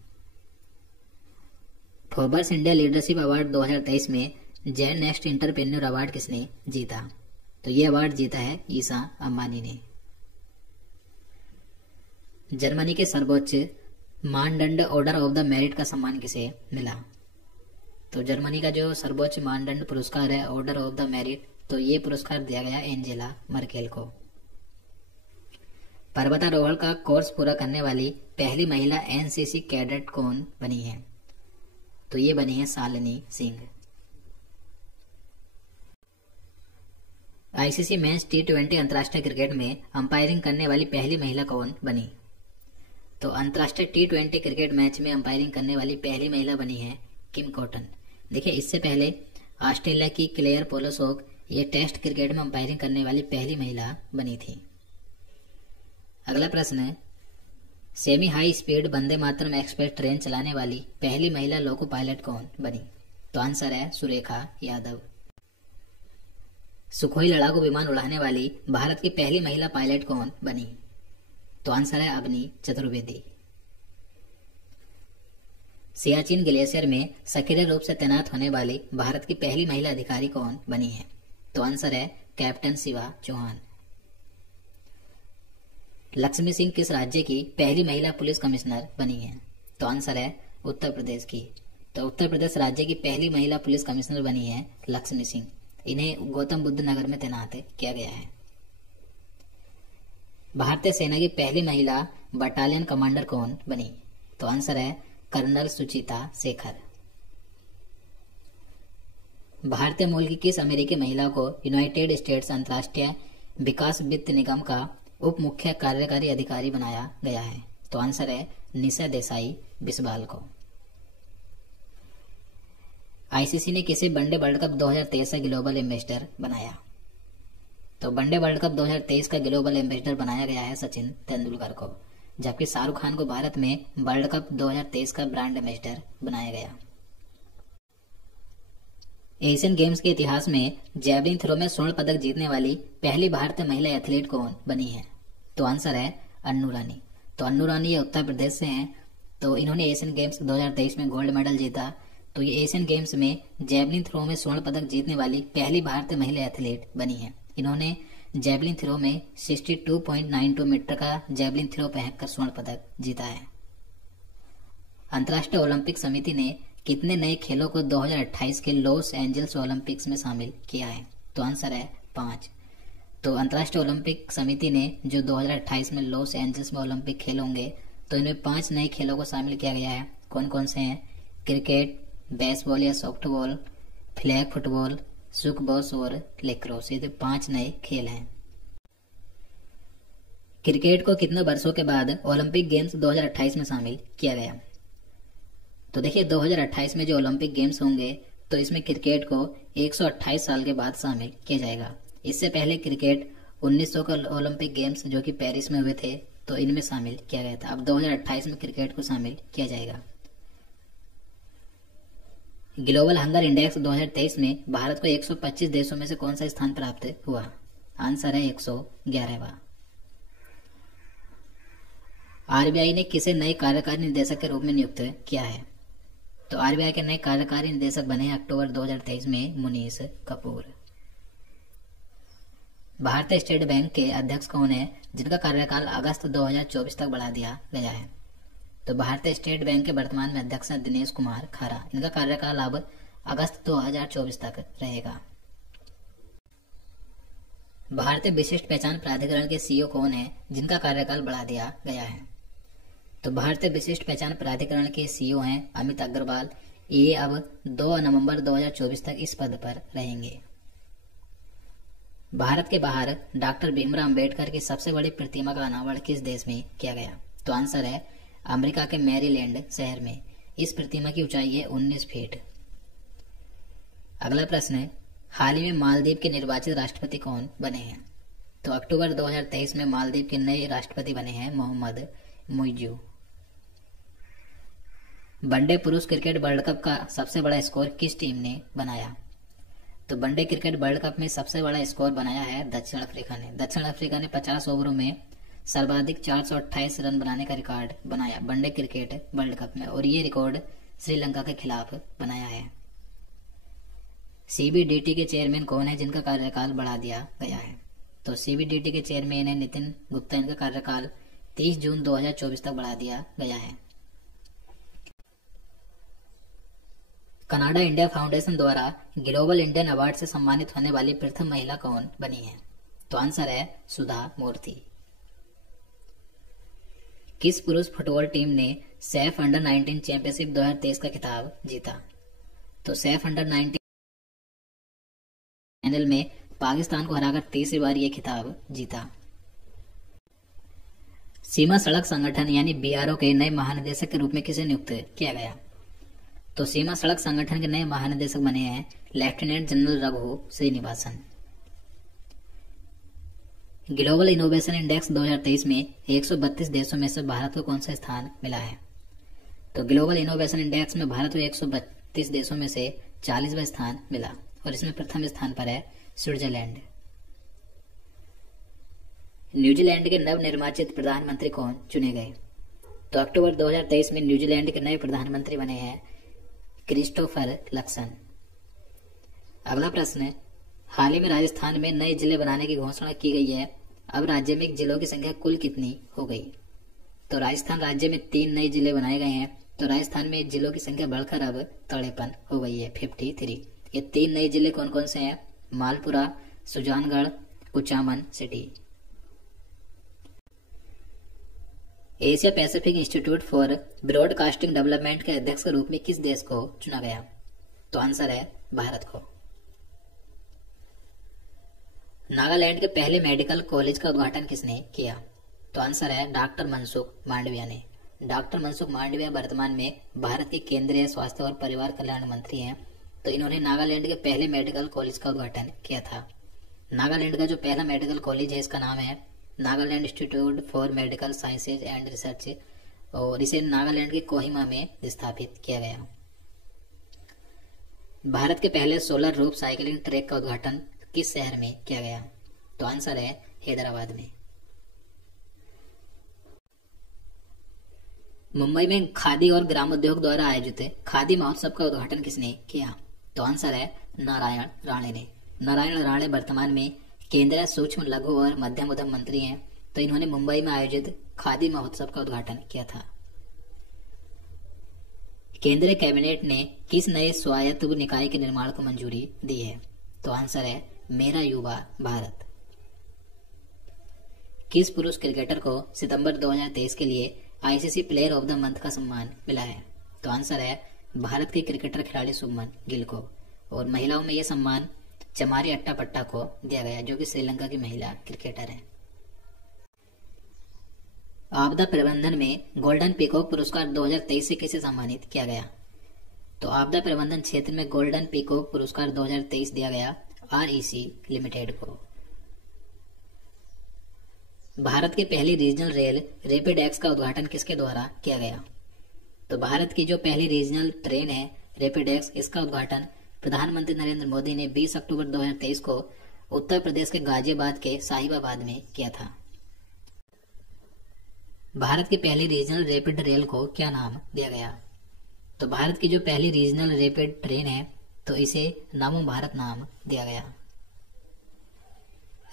फोर्ब्स इंडिया लीडरशिप अवार्ड 2023 में जेन नेक्स्ट इंटरप्रेन्योर अवार्ड किसने जीता? तो ये अवार्ड जीता है ईसा अंबानी ने। जर्मनी के सर्वोच्च मानदंड ऑर्डर ऑफ द मेरिट का सम्मान किसे मिला? तो जर्मनी का जो सर्वोच्च मानदंड पुरस्कार है ऑर्डर ऑफ द मेरिट, तो ये पुरस्कार दिया गया एंजेला मर्केल को। पर्वतारोहण का कोर्स पूरा करने वाली पहली महिला NCC कैडेट कौन बनी है? तो ये बनी है Shalini Singh. ICC mains T20 अंतर्राष्ट्रीय क्रिकेट में अंपायरिंग करने वाली पहली महिला कौन बनी? तो अंतर्राष्ट्रीय T20 क्रिकेट मैच में अंपायरिंग करने वाली पहली महिला बनी है किम कॉटन। देखिए इससे पहले ऑस्ट्रेलिया की क्लेयर पोलोसोक ये टेस्ट क्रिकेट में अंपायरिंग करने वाली पहली महिला बनी थी। अगला प्रश्न है, semi high speed Vande Mataram express train चलाने वाली पहली महिला लोको पायलट कौन बनी? तो आंसर है सुरेखा यादव। सुखोई लड़ाकू विमान उड़ाने वाली भारत की पहली महिला पायलट कौन बनी? तो आंसर है अवनी चतुर्वेदी। सियाचिन ग्लेशियर में सक्रिय रूप से तैनात होने वाली भारत की पहली महिला अधिकारी कौन बनी है? तो आंसर है कैप्टन शिवा चौहान। लक्ष्मी सिंह किस राज्य की पहली महिला पुलिस कमिश्नर बनी है? तो आंसर है उत्तर प्रदेश की। तो उत्तर प्रदेश राज्य की पहली महिला पुलिस कमिश्नर बनी है लक्ष्मी सिंह। इन्हें गौतम बुद्ध नगर में तैनात किया गया है। भारतीय सेना की पहली महिला बटालियन कमांडर कौन बनी? तो आंसर है कर्नल सुचिता शेखर। भारतीय मूल की किस अमेरिकी महिला को यूनाइटेड स्टेट्स अंतर्राष्ट्रीय विकास वित्त निगम का उप मुख्य कार्यकारी अधिकारी बनाया गया है? तो आंसर है निशा देसाई बिस्वाल को। आईसीसी ने किसे वनडे वर्ल्ड कप 2023 का ग्लोबल एम्बेसडर बनाया? तो वनडे वर्ल्ड कप 2023 का ग्लोबल एम्बेसडर बनाया गया है सचिन तेंदुलकर को, जबकि शाहरुख खान को भारत में वर्ल्ड कप 2023 का ब्रांड एम्बेसडर बनाया गया। एशियन गेम्स के इतिहास में जैवलिन थ्रो में स्वर्ण पदक जीतने वाली पहली भारतीय महिला एथलीट कौन बनी है? तो आंसर है अन्नू रानी। तो अन्नू रानी ये उत्तर प्रदेश से हैं। तो इन्होंने एशियन गेम्स 2023 में गोल्ड मेडल जीता। तो ये एशियन गेम्स में जैवलिन थ्रो में स्वर्ण पदक जीतने वाली पहली भारतीय महिला एथलीट बनी है। इन्होंने जैवलिन थ्रो में 62.92 मीटर का जैवलिन थ्रो फेंककर स्वर्ण पदक जीता है। अंतर्राष्ट्रीय ओलंपिक समिति ने कितने नए खेलों को 2028 के लॉस एंजल्स ओलंपिक्स में शामिल किया है? तो आंसर है 5। तो अंतर्राष्ट्रीय ओलंपिक समिति ने जो 2028 में लॉस एंजल्स में ओलंपिक खेल होंगे, तो इनमें 5 नए खेलों को शामिल किया गया है। कौन कौन से हैं? क्रिकेट, बेसबॉल या सॉफ्टबॉल, फ्लैग फुटबॉल, सुकबॉस और लेक्रोस। ये 5 नए खेल हैं। क्रिकेट को कितने वर्षों के बाद ओलंपिक गेम्स 2028 में शामिल किया गया? तो देखिए 2028 में जो ओलंपिक गेम्स होंगे, तो इसमें क्रिकेट को 128 साल के बाद शामिल किया जाएगा। इससे पहले क्रिकेट 1900 का ओलंपिक गेम्स जो कि पेरिस में हुए थे, तो इनमें शामिल किया गया था। अब 2028 में क्रिकेट को शामिल किया जाएगा। ग्लोबल हंगर इंडेक्स 2023 में भारत को 125 देशों में से कौन सा स्थान प्राप्त हुआ? आंसर है 111वां। आरबीआई ने किसे नए कार्यकारी निदेशक के रूप में नियुक्त किया है? तो आरबीआई के नए कार्यकारी निदेशक बने हैं अक्टूबर 2023 में मुनीश कपूर। भारतीय स्टेट बैंक के अध्यक्ष कौन है जिनका कार्यकाल अगस्त 2024 तक बढ़ा दिया गया है? तो भारतीय स्टेट बैंक के वर्तमान में अध्यक्ष हैं दिनेश कुमार खारा। इनका कार्यकाल अब अगस्त 2024 तक रहेगा। भारतीय विशिष्ट पहचान प्राधिकरण के सीईओ कौन है जिनका कार्यकाल बढ़ा दिया गया है? तो भारतीय विशिष्ट पहचान प्राधिकरण के सीईओ हैं अमित अग्रवाल। ये अब 2 नवंबर 2024 तक इस पद पर रहेंगे। भारत के बाहर डॉक्टर भीमराव अंबेडकर की सबसे बड़ी प्रतिमा का अनावरण किस देश में किया गया? तो आंसर है अमेरिका के मैरीलैंड शहर में। इस प्रतिमा की ऊंचाई है 19 फीट। अगला प्रश्न है, हाल ही में मालदीव के निर्वाचित राष्ट्रपति कौन बने हैं? तो अक्टूबर 2023 में मालदीव के नए राष्ट्रपति बने हैं मोहम्मद मुइज़ू। वनडे पुरुष क्रिकेट वर्ल्ड कप का सबसे बड़ा स्कोर किस टीम ने बनाया? तो वनडे क्रिकेट वर्ल्ड कप में सबसे बड़ा स्कोर बनाया है दक्षिण अफ्रीका ने। दक्षिण अफ्रीका ने 50 ओवरों में सर्वाधिक 428 रन बनाने का रिकॉर्ड बनाया वनडे क्रिकेट वर्ल्ड कप में, और ये रिकॉर्ड श्रीलंका के खिलाफ बनाया है। सीबीडीटी के चेयरमैन कौन है जिनका कार्यकाल बढ़ा दिया गया है? तो सीबीडीटी के चेयरमैन है नितिन गुप्ता। इनका कार्यकाल 30 जून 2024 तक बढ़ा दिया गया है। कनाडा इंडिया फाउंडेशन द्वारा ग्लोबल इंडियन अवार्ड से सम्मानित होने वाली प्रथम महिला कौन बनी है? तो आंसर है सुधा मूर्ति। किस पुरुष फुटबॉल टीम ने सैफ अंडर 19 चैंपियनशिप 2023 का खिताब जीता? तो सैफ अंडर 19 फाइनल में पाकिस्तान को हराकर तीसरी बार यह खिताब जीता। सीमा सड़क संगठन यानी बीआरओ के नए महानिदेशक के रूप में किसे नियुक्त किया गया? तो सीमा सड़क संगठन के नए महानिदेशक बने हैं lieutenant general Raghu Srinivasan. Global innovation index 2023 में 132 देशों में से भारत को कौन सा स्थान मिला है? तो ग्लोबल इनोवेशन इंडेक्स में भारत को 132 देशों में से 40वां स्थान मिला, और इसमें प्रथम स्थान पर है स्विट्जरलैंड। न्यूजीलैंड के नवनिर्वाचित प्रधानमंत्री कौन चुने गए? तो अक्टूबर 2023 में न्यूजीलैंड के नए प्रधानमंत्री बने हैं क्रिस्टोफर लक्सन। अगला प्रश्न, हाल ही में राजस्थान में नए जिले बनाने की घोषणा की गई है। अब राज्य में जिलों की संख्या कुल कितनी हो गई? तो राजस्थान राज्य में 3 नए जिले बनाए गए हैं। तो राजस्थान में जिलों की संख्या बढ़कर अब 53 हो गई है, 53। ये 3 नए जिले कौन कौन से हैं? Malpura, Sujangarh, Kuchaman city. Asia Pacific institute for broadcasting development के अध्यक्ष के रूप में किस देश को चुना गया? तो आंसर है भारत को। नागालैंड के पहले मेडिकल कॉलेज का उद्घाटन किसने किया? तो आंसर है डॉक्टर मनसुख मांडविया ने। डॉक्टर मनसुख मांडविया वर्तमान में भारत के केंद्रीय स्वास्थ्य और परिवार कल्याण मंत्री हैं। तो इन्होंने नागालैंड के पहले मेडिकल कॉलेज का उद्घाटन किया था। नागालैंड का जो पहला मेडिकल कॉलेज है इसका नाम है Nagaland institute for medical sciences and research और इसे नागालैंड के कोहिमा में स्थापित किया गया। भारत के पहले सोलर रूफ साइकिलिंग ट्रैक का उद्घाटन किस शहर में किया गया? तो आंसर है हैदराबाद में। मुंबई में खादी और ग्रामोद्योग द्वारा आयोजित खादी महोत्सव का उद्घाटन किसने किया? तो आंसर है नारायण राणे ने। नारायण राणे वर्तमान में केंद्रीय सूक्ष्म लघु और मध्यम उद्यम मंत्री हैं। तो इन्होंने मुंबई में आयोजित खादी महोत्सव का उद्घाटन किया था। केंद्रीय कैबिनेट ने किस नए स्वायत्त निकाय के निर्माण को मंजूरी दी है? तो आंसर है मेरा युवा भारत। किस पुरुष क्रिकेटर को सितंबर 2023 के लिए ICC player of the month का सम्मान मिला है? तो आंसर है भारत के क्रिकेटर खिलाड़ी शुभमन गिल को। और महिलाओं में यह सम्मान चमारी अट्टापट्टा को दिया गया जो कि श्रीलंका की महिला क्रिकेटर है। आपदा प्रबंधन में गोल्डन पीकॉक पुरस्कार 2023 से किसे सम्मानित किया गया? तो आपदा प्रबंधन क्षेत्र में गोल्डन पीकॉक पुरस्कार 2023 दिया गया आरईसी लिमिटेड को। भारत की पहली रीजनल रेल रैपिड एक्स का उद्घाटन किसके द्वारा किया गया? तो भारत की जो पहली रीजनल ट्रेन है रैपिड एक्स, इसका उद्घाटन प्रधानमंत्री नरेंद्र मोदी ने 20 अक्टूबर 2023 को उत्तर प्रदेश के गाजियाबाद के साहिबाबाद में किया था। भारत की पहली रीजनल रैपिड रेल को क्या नाम दिया गया? तो भारत की जो पहली रीजनल रैपिड ट्रेन है तो इसे नमो भारत नाम दिया गया।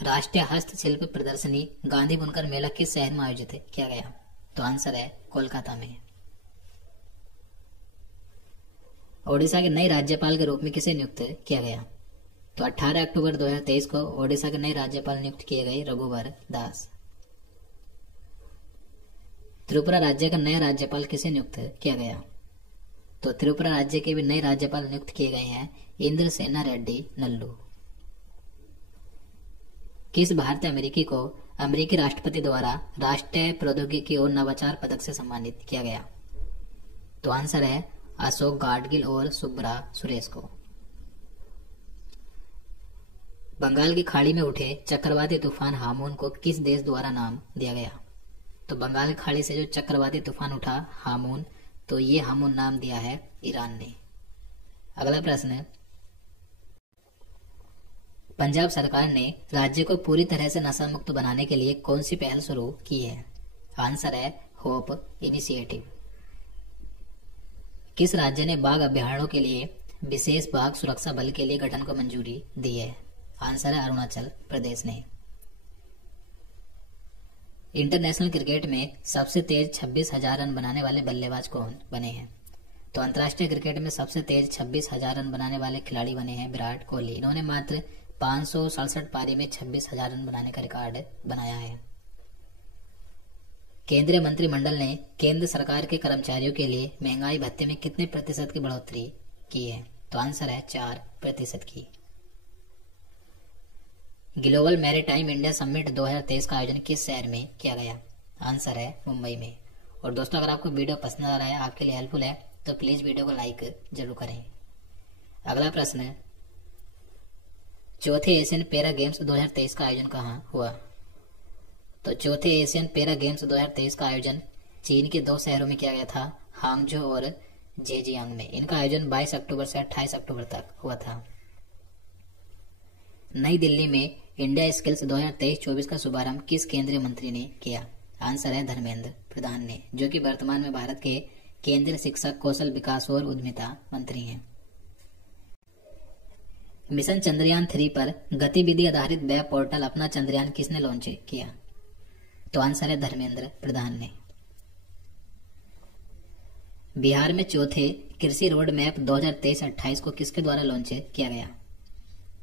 राष्ट्रीय हस्तशिल्प प्रदर्शनी गांधी बुनकर मेला किस शहर में आयोजित किया गया? तो आंसर है कोलकाता में। ओडिशा के नए राज्यपाल के रूप में किसे नियुक्त किया गया? तो 18 अक्टूबर 2023 को ओडिशा के नए राज्यपाल नियुक्त किए गए रघुवर दास। त्रिपुरा राज्य का नया राज्यपाल किसे नियुक्त किया गया? तो त्रिपुरा राज्य के भी नए राज्यपाल नियुक्त किए गए हैं इंद्रसेना रेड्डी नल्लू। किस भारतीय अमेरिकी को अमेरिकी राष्ट्रपति द्वारा राष्ट्रीय प्रौद्योगिकी और नवाचार पदक से सम्मानित किया गया? तो आंसर है अशोक गाडगिल और सुब्रा सुरेश को। बंगाल की खाड़ी में उठे चक्रवाती तूफान हामून को किस देश द्वारा नाम दिया गया? तो बंगाल की खाड़ी से जो चक्रवाती तूफान उठा हामून, तो ये हामून नाम दिया है ईरान ने। अगला प्रश्न, पंजाब सरकार ने राज्य को पूरी तरह से नशा मुक्त बनाने के लिए कौन सी पहल शुरू की है? आंसर है होप इनिशिएटिव। किस राज्य ने बाघ अभ्यारण्यों के लिए विशेष बाघ सुरक्षा बल के लिए गठन को मंजूरी दी है? आंसर है अरुणाचल प्रदेश ने। इंटरनेशनल क्रिकेट में सबसे तेज 26,000 रन बनाने वाले बल्लेबाज कौन बने हैं? तो अंतर्राष्ट्रीय क्रिकेट में सबसे तेज 26,000 रन बनाने वाले खिलाड़ी बने हैं विराट कोहली। इन्होंने मात्र 567 पारी में 26,000 रन बनाने का रिकॉर्ड बनाया है। केंद्रीय मंत्रिमंडल ने केंद्र सरकार के कर्मचारियों के लिए महंगाई भत्ते में कितने प्रतिशत की बढ़ोतरी की है? तो आंसर है 4% की। ग्लोबल मैरीटाइम इंडिया समिट 2023 का आयोजन किस शहर में किया गया? आंसर है मुंबई में। और दोस्तों, अगर आपको वीडियो पसंद आ रहा है, आपके लिए हेल्पफुल है, तो प्लीज वीडियो को लाइक जरूर करें। अगला प्रश्न, चौथे एशियन पैरा गेम्स 2023 का आयोजन कहाँ हुआ? तो चौथे एशियन पैरा गेम्स 2023 का आयोजन चीन के 2 शहरों में किया गया था, हांगझो और जेजियांग में। इनका आयोजन 22 अक्टूबर से 28 अक्टूबर तक हुआ था। नई दिल्ली में इंडिया स्किल्स 2023-24 का शुभारंभ किस केंद्रीय मंत्री ने किया? आंसर है धर्मेंद्र प्रधान ने, जो कि वर्तमान में भारत के केंद्रीय शिक्षक, कौशल विकास और उद्यमिता मंत्री हैं। मिशन चंद्रयान 3 पर गतिविधि आधारित वेब पोर्टल अपना चंद्रयान किसने लॉन्च किया? तो आंसर है धर्मेंद्र प्रधान ने। बिहार में चौथे कृषि रोड मैप 2023-28 को किसके द्वारा लॉन्च किया गया?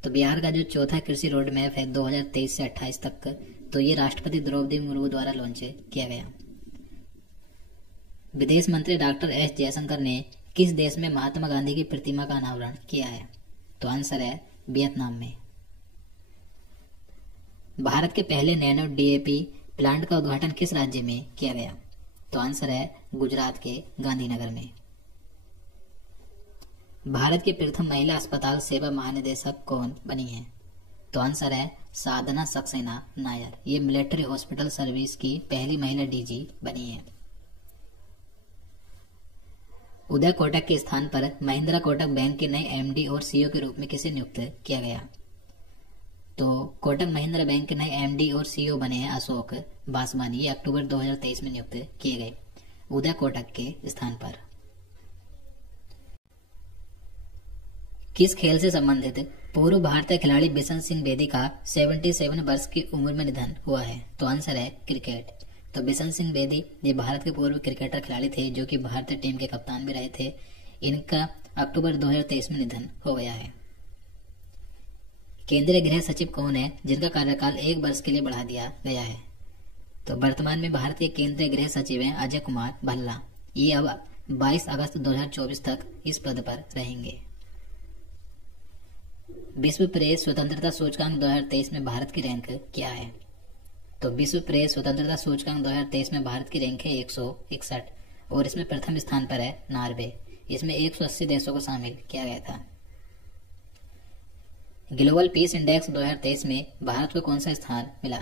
तो बिहार का जो चौथा कृषि रोड मैप है 2023 से 28 तक, तो ये राष्ट्रपति द्रौपदी मुर्मू द्वारा लॉन्च किया गया। विदेश मंत्री डॉक्टर एस जयशंकर ने किस देश में महात्मा गांधी की प्रतिमा का अनावरण किया है? तो आंसर है वियतनाम में। भारत के पहले नैनो डीएपी प्लांट का उद्घाटन किस राज्य में किया गया? तो आंसर है गुजरात के गांधीनगर में। भारत की प्रथम महिला अस्पताल सेवा महानिदेशक कौन बनी है? तो आंसर है साधना सक्सेना नायर। ये मिलिट्री हॉस्पिटल सर्विस की पहली महिला डीजी बनी है। उदय कोटक के स्थान पर महिंद्रा कोटक बैंक के नए एमडी और सीईओ के रूप में किसे नियुक्त किया गया? तो कोटक महिंद्रा बैंक के नए एमडी और सीईओ बने हैं अशोक बासवानी। ये अक्टूबर 2023 में नियुक्त किए गए उदय कोटक के स्थान पर। किस खेल से संबंधित पूर्व भारतीय खिलाड़ी बिशन सिंह बेदी का 77 वर्ष की उम्र में निधन हुआ है? तो आंसर है क्रिकेट। तो बिशन सिंह बेदी ये भारत के पूर्व क्रिकेटर खिलाड़ी थे, जो कि भारतीय टीम के कप्तान भी रहे थे। इनका अक्टूबर 2023 में निधन हो गया है। केंद्रीय गृह सचिव कौन है जिनका कार्यकाल 1 वर्ष के लिए बढ़ा दिया गया है? तो वर्तमान में भारत के केंद्रीय गृह सचिव हैं अजय कुमार भल्ला। ये अब 22 अगस्त 2024 तक इस पद पर रहेंगे। विश्व प्रेस स्वतंत्रता सूचकांक 2023 में भारत की रैंक क्या है? तो विश्व प्रेस स्वतंत्रता सूचकांक 2023 में भारत की रैंक है 161 और इसमें प्रथम स्थान पर है नॉर्वे। इसमें 180 देशों को शामिल किया गया था। ग्लोबल पीस इंडेक्स 2023 में भारत को कौन सा स्थान मिला?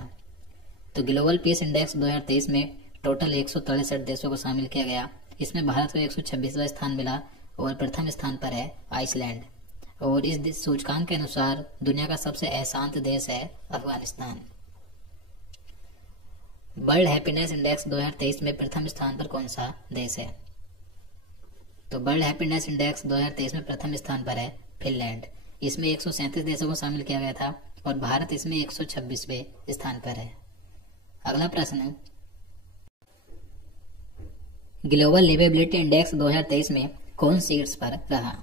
तो ग्लोबल पीस इंडेक्स 2023 में टोटल 163 देशों को शामिल किया गया। इसमें भारत को 126वां स्थान मिला और प्रथम स्थान पर है आइसलैंड। और इस सूचकांक के अनुसार दुनिया का सबसे अशांत देश है अफगानिस्तान। वर्ल्ड हैप्पीनेस इंडेक्स 2023 में प्रथम स्थान पर कौन सा देश है? तो वर्ल्ड हैप्पीनेस इंडेक्स 2023 में प्रथम स्थान पर है फिनलैंड। इसमें 137 देशों को शामिल किया गया था और भारत इसमें 126वें स्थान पर है। अगला प्रश्न, ग्लोबल लिवेबिलिटी इंडेक्स 2023 में कौन शीर्ष पर रहा?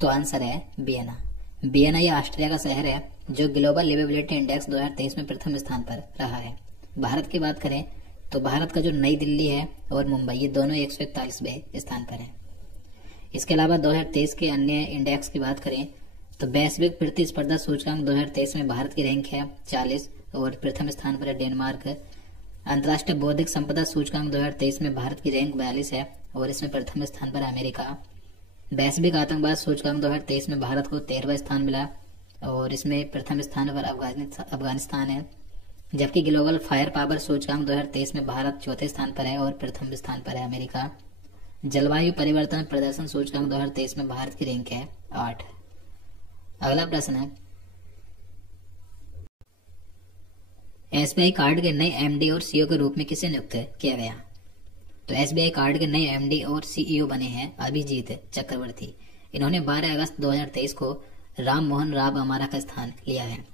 तो आंसर है वियना। वियना यह ऑस्ट्रिया का शहर है जो ग्लोबल लिवेबिलिटी इंडेक्स 2023 में प्रथम स्थान पर रहा है। भारत की बात करें तो भारत का जो नई दिल्ली है और मुंबई, ये दोनों 141वें स्थान पर है। इसके अलावा 2023 के अन्य इंडेक्स की बात करें तो वैश्विक प्रतिस्पर्धा सूचकांक 2023 में भारत की रैंक है 40 और प्रथम स्थान पर है डेनमार्क। अंतर्राष्ट्रीय बौद्धिक संपदा सूचकांक 2023 में भारत की रैंक 42 है और इसमें प्रथम स्थान पर है अमेरिका। वैश्विक आतंकवाद सूचकांक 2023 में भारत को 13वां स्थान मिला और इसमें प्रथम स्थान पर अफगानिस्तान है। जबकि ग्लोबल फायर पावर सूचकांक 2023 में भारत चौथे स्थान पर है और प्रथम स्थान पर है अमेरिका। जलवायु परिवर्तन प्रदर्शन सूचकांक 2023 में भारत की रैंक है 8। अगला प्रश्न है, एसबीआई कार्ड के नए एमडी और सीईओ के रूप में किसे नियुक्त किया गया? तो एसबीआई कार्ड के नए एमडी और सीईओ बने हैं अभिजीत चक्रवर्ती। इन्होंने 12 अगस्त 2023 को राम मोहन राव अमारा का स्थान लिया है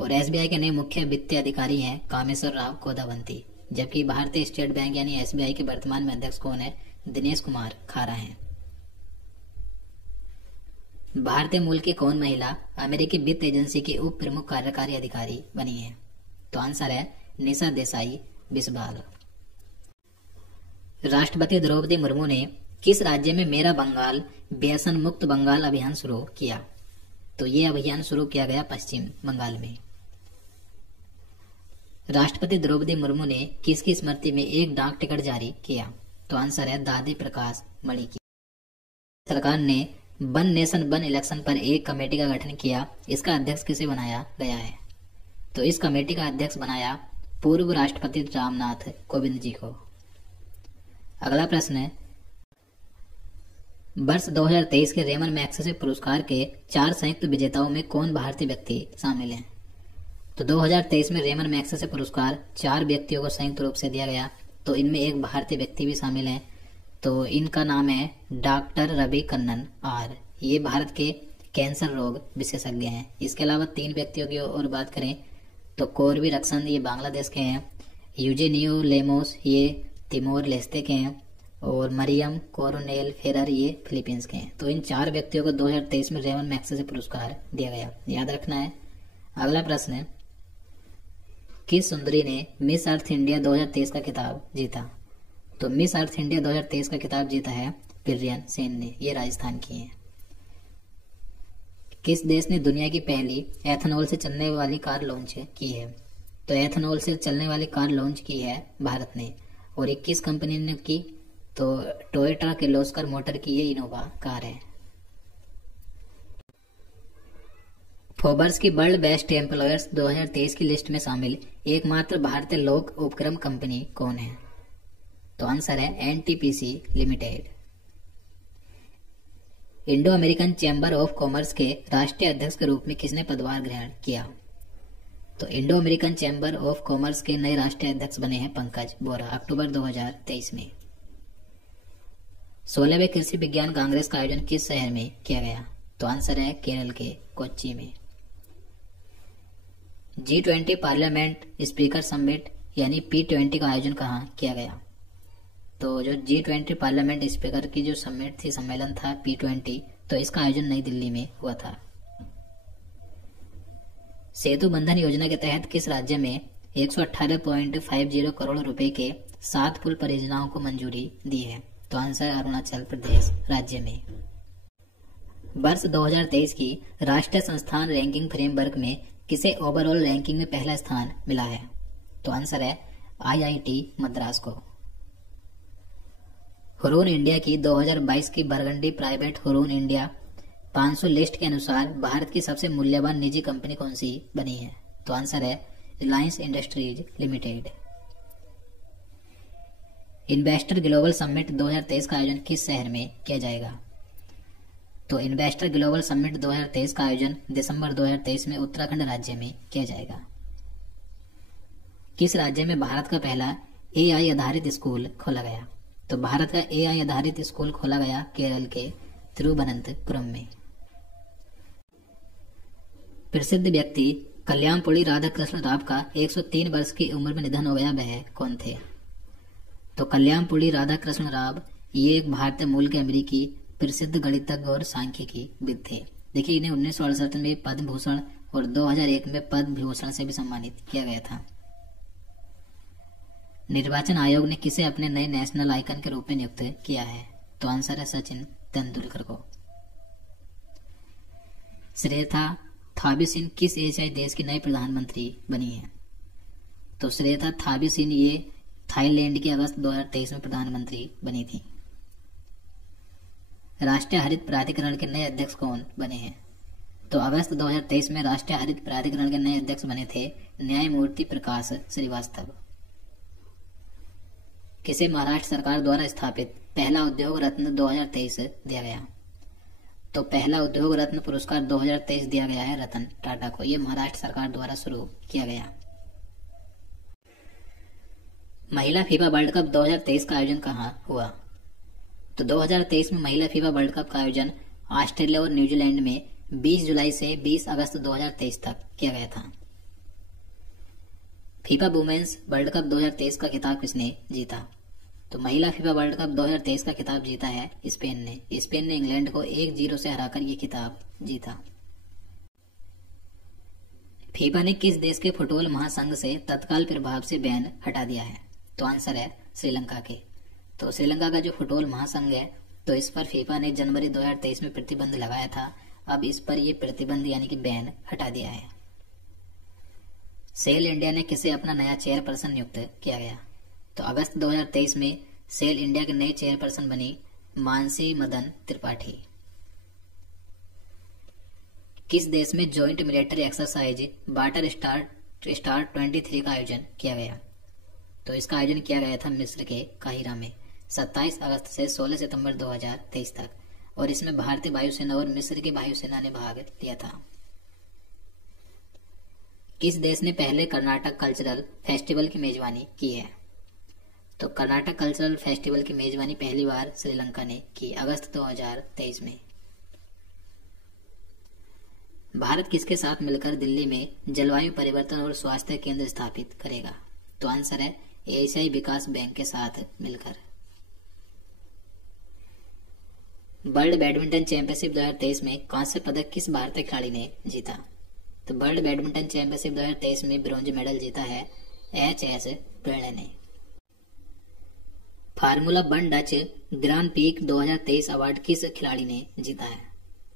और एसबीआई के नए मुख्य वित्तीय अधिकारी हैं कामेश्वर राव कोदावंती। जबकि भारतीय स्टेट बैंक यानी एसबीआई के वर्तमान में अध्यक्ष कौन है? दिनेश कुमार खारा हैं। भारतीय मूल की कौन महिला अमेरिकी वित्त एजेंसी की उप प्रमुख कार्यकारी अधिकारी बनी है? तो आंसर है निशा देसाई बिस्वाल। राष्ट्रपति द्रौपदी मुर्मू ने किस राज्य में मेरा बंगाल व्यसन मुक्त बंगाल अभियान शुरू किया? तो ये अभियान शुरू किया गया पश्चिम बंगाल में। राष्ट्रपति द्रौपदी मुर्मू ने किसकी स्मृति में एक डाक टिकट जारी किया? तो आंसर है दादी प्रकाश मणि की। सरकार ने वन नेशन वन इलेक्शन पर एक कमेटी का गठन किया। इसका अध्यक्ष किसे बनाया गया है? तो इस कमेटी का अध्यक्ष बनाया पूर्व राष्ट्रपति रामनाथ कोविंद जी को। अगला प्रश्न है, वर्ष 2023 के रेमन मैग्सेसे पुरस्कार के 4 संयुक्त विजेताओं में कौन भारतीय व्यक्ति शामिल हैं? तो 2023 में रेमन मैग्सेसे पुरस्कार 4 व्यक्तियों को संयुक्त रूप से दिया गया, तो इनमें एक भारतीय व्यक्ति भी शामिल है। तो इनका नाम है डॉक्टर रवि कन्नन आर। ये भारत के कैंसर रोग विशेषज्ञ हैं। इसके अलावा 3 व्यक्तियों की और बात करें तो कोरवी रक्सन, ये बांग्लादेश के हैं, यूजेनियो लेमोस, ये तिमोर लेस्ते के हैं, और मरियम कोरोनेल फेरर, ये फिलीपींस के हैं। तो इन 4 व्यक्तियों को 2023 में रेमन मैग्सेसे पुरस्कार दिया गया, याद रखना है। अगला प्रश्न है, किस सुंदरी ने मिस अर्थ इंडिया 2023 का खिताब जीता? तो मिस अर्थ इंडिया 2023 का खिताब जीता है पिरियन सेन ने, ये राजस्थान की है। किस देश ने दुनिया की पहली एथेनॉल से चलने वाली कार लॉन्च की है? तो एथेनॉल से चलने वाली कार लॉन्च की है भारत ने, और 21 कंपनी ने की। तो टोयोटा किर्लोस्कर मोटर की ये इनोवा कार है। फोर्ब्स की वर्ल्ड बेस्ट एम्प्लॉयर्स 2023 की लिस्ट में शामिल एकमात्र भारतीय लोक उपक्रम कंपनी कौन है? तो आंसर है NTPC limited. Indo American chamber of commerce के राष्ट्रीय अध्यक्ष के रूप में किसने पदभार ग्रहण किया? तो Indo American chamber of commerce के नए राष्ट्रीय अध्यक्ष बने हैं पंकज बोरा, अक्टूबर 2023 में। 16वें कृषि विज्ञान कांग्रेस का आयोजन किस शहर में किया गया? तो आंसर है केरल के कोच्चि में। G20 पार्लियामेंट स्पीकर समिट यानी P20 का आयोजन कहाँ किया गया? तो जो G20 पार्लियामेंट स्पीकर की जो समिट थी, सम्मेलन था P20, तो इसका आयोजन नई दिल्ली में हुआ था। सेतु बंधन योजना के तहत किस राज्य में 118.50 करोड़ रुपए के 7 पुल परियोजनाओं को मंजूरी दी है? तो आंसर अरुणाचल प्रदेश राज्य में। वर्ष 2023 की राष्ट्रीय संस्थान रैंकिंग फ्रेमवर्क में किसे ओवरऑल रैंकिंग में पहला स्थान मिला है? तो आंसर है IIT मद्रास को। हुरून इंडिया की 2022 की burgundy private Hurun India 500 list के अनुसार भारत की सबसे मूल्यवान निजी कंपनी कौन सी बनी है? तो आंसर है Reliance industries limited. Investor global summit 2023 का आयोजन किस शहर में किया जाएगा? तो इन्वेस्टर ग्लोबल समिट 2023 का आयोजन दिसंबर 2023 में उत्तराखंड राज्य में किया जाएगा। किस राज्य में भारत का पहला AI आधारित स्कूल खोला गया? तो भारत का AI आधारित स्कूल खोला गया केरल के तिरुवनंतपुरम में। प्रसिद्ध व्यक्ति कल्याणपुरी राधाकृष्ण राव का 103 वर्ष की उम्र में निधन हो गया, वह कौन थे? तो कल्याणपुरी राधाकृष्ण राव ये एक भारतीय मूल के अमेरिकी प्रसिद्ध गणितज्ञ और सांख्यिकीविद थे। देखिए, इन्हें 1968 में पद्म भूषण और 2001 में पद्म विभूषण से भी सम्मानित किया गया था। निर्वाचन आयोग ने किसे अपने नए नेशनल आइकन के रूप में नियुक्त किया है? तो आंसर है सचिन तेंदुलकर को। श्रेथा थाबिसिन किस एशियाई देश की नई प्रधानमंत्री बनी है? तो श्रेथा थाबिसिन ये थाईलैंड की अगस्त 2023 में प्रधानमंत्री बनी थी। राष्ट्रीय हरित प्राधिकरण के नए अध्यक्ष कौन बने हैं? तो अगस्त 2023 में राष्ट्रीय हरित प्राधिकरण के नए अध्यक्ष बने थे न्यायमूर्ति प्रकाश श्रीवास्तव। किसे महाराष्ट्र सरकार द्वारा स्थापित पहला उद्योग रत्न 2023 दिया गया? तो पहला उद्योग रत्न पुरस्कार 2023 दिया गया है रतन टाटा को। यह महाराष्ट्र सरकार द्वारा शुरू किया गया। महिला फीफा वर्ल्ड कप 2023 का आयोजन कहाँ हुआ? तो 2023 में महिला फीफा वर्ल्ड कप का आयोजन ऑस्ट्रेलिया और न्यूजीलैंड में 20 जुलाई से 20 अगस्त 2023 तक किया गया था। फीफा वुमेन्स वर्ल्ड कप 2023 का खिताब किसने जीता? तो महिला फीफा वर्ल्ड कप 2023 का खिताब जीता है स्पेन ने। स्पेन ने इंग्लैंड को 1-0 से हराकर ये खिताब जीता। फीफा ने किस देश के फुटबॉल महासंघ से तत्काल प्रभाव से बैन हटा दिया है? तो आंसर है श्रीलंका के। तो श्रीलंका का जो फुटबॉल महासंघ है, तो इस पर फीफा ने जनवरी 2023 में प्रतिबंध लगाया था। अब इस पर यह प्रतिबंध यानी कि बैन हटा दिया है। सेल इंडिया ने किसे अपना नया चेयरपर्सन नियुक्त किया गया? तो अगस्त 2023 में सेल इंडिया के नए चेयरपर्सन बनी मानसी मदन त्रिपाठी। किस देश में joint military exercise water star 23 का आयोजन किया गया? तो इसका आयोजन किया गया था मिस्र के काहिरा में 27 अगस्त से 16 सितंबर 2023 तक। और इसमें भारतीय वायुसेना और मिस्र की वायुसेना ने भाग लिया था। किस देश ने पहले कर्नाटक कल्चरल फेस्टिवल की मेजबानी की है? तो कर्नाटक कल्चरल फेस्टिवल की मेजबानी पहली बार श्रीलंका ने की अगस्त 2023 में। भारत किसके साथ मिलकर दिल्ली में जलवायु परिवर्तन और स्वास्थ्य केंद्र स्थापित करेगा? तो आंसर है एशियाई विकास बैंक के साथ मिलकर। वर्ल्ड बैडमिंटन चैंपियनशिप 2023 में कांस्य पदक किस भारतीय खिलाड़ी ने जीता? तो वर्ल्ड बैडमिंटन चैंपियनशिप 2023 में ब्रॉन्ज मेडल जीता है एच.एस. प्रणय ने। Formula 1 Dutch grand peak 2023 award किस खिलाड़ी ने जीता है?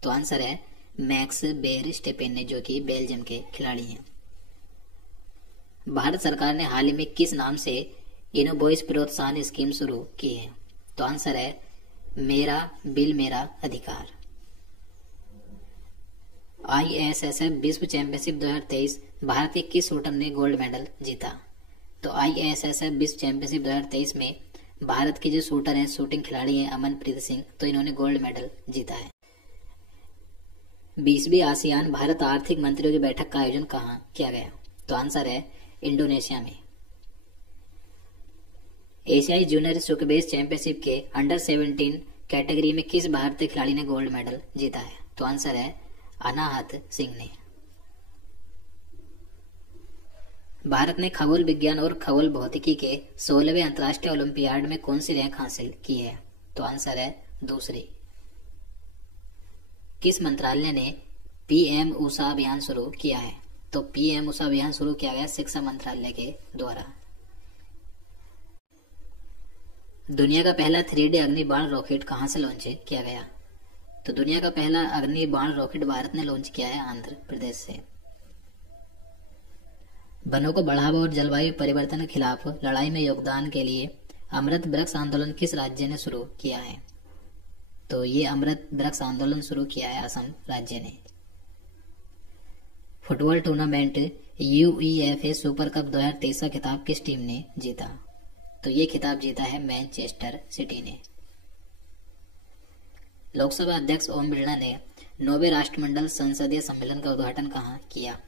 तो आंसर है मैक्स वेरस्टेपेन ने, जो कि बेल्जियम के खिलाड़ी हैं। भारत सरकार ने हाल ही में किस नाम से इनोवॉइस प्रोत्साहन स्कीम शुरू की है? तो आंसर है मेरा बिल मेरा अधिकार। ISSF विश्व चैंपियनशिप 2023 भारत के किस शूटर ने गोल्ड मेडल जीता? तो ISSF विश्व चैंपियनशिप 2023 में भारत के जो शूटर हैं, शूटिंग खिलाड़ी हैं अमनप्रीत सिंह, तो इन्होंने गोल्ड मेडल जीता है। 20वीं आसियान भारत आर्थिक मंत्रियों की बैठक का आयोजन कहाँ किया गया? तो आंसर है इंडोनेशिया में। एशियाई जूनियर स्क्वैश चैंपियनशिप के अंडर 17 कैटेगरी में किस भारतीय खिलाड़ी ने गोल्ड मेडल जीता है? तो आंसर है अनाहत सिंह ने। भारत ने खगोल विज्ञान और खगोल भौतिकी के 16वें अंतर्राष्ट्रीय ओलंपियाड में कौन सी रैंक हासिल की है? तो आंसर है दूसरी। किस मंत्रालय ने PM उषा अभियान शुरू किया है? तो PM उषा अभियान शुरू किया गया शिक्षा मंत्रालय के द्वारा। दुनिया का पहला 3D अग्नि बाण रॉकेट कहां से लॉन्च किया गया? तो दुनिया का पहला अग्नि बाण रॉकेट भारत ने लॉन्च किया है आंध्र प्रदेश से। वनों को बढ़ावा और जलवायु परिवर्तन के खिलाफ लड़ाई में योगदान के लिए अमृत वृक्ष आंदोलन किस राज्य ने शुरू किया है? तो ये अमृत वृक्ष आंदोलन शुरू किया है असम राज्य ने। Football tournament UEFA super cup 2023 का खिताब किस टीम ने जीता? तो ये खिताब जीता है मैनचेस्टर सिटी ने। लोकसभा अध्यक्ष ओम बिरला ने 9वें राष्ट्रमंडल संसदीय सम्मेलन का उद्घाटन कहाँ किया?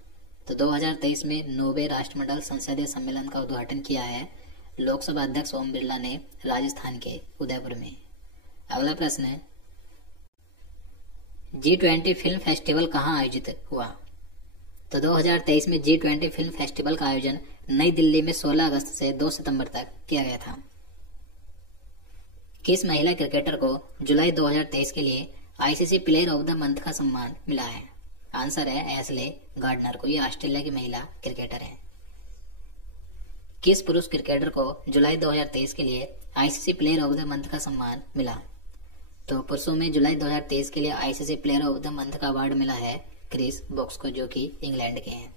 तो 2023 में 9वें राष्ट्रमंडल संसदीय सम्मेलन का उद्घाटन किया है लोकसभा अध्यक्ष ओम बिरला ने राजस्थान के उदयपुर में। अगला प्रश्न है G20 फिल्म फेस्टिवल कहाँ आयोजित हुआ? तो 2023 में G20 फिल्म फेस्टिवल का आयोजन नई दिल्ली में 16 अगस्त से 2 सितंबर तक किया गया था। किस महिला क्रिकेटर को जुलाई 2023 के लिए ICC player of the month का सम्मान मिला है? आंसर है एशले गार्डनर को। ये ऑस्ट्रेलिया की महिला क्रिकेटर है। किस पुरुष क्रिकेटर को जुलाई 2023 के लिए ICC player of the month का सम्मान मिला? तो पुरुषों में जुलाई 2023 के लिए ICC player of the month का अवार्ड मिला है क्रिस वोक्स को, जो कि इंग्लैंड के हैं।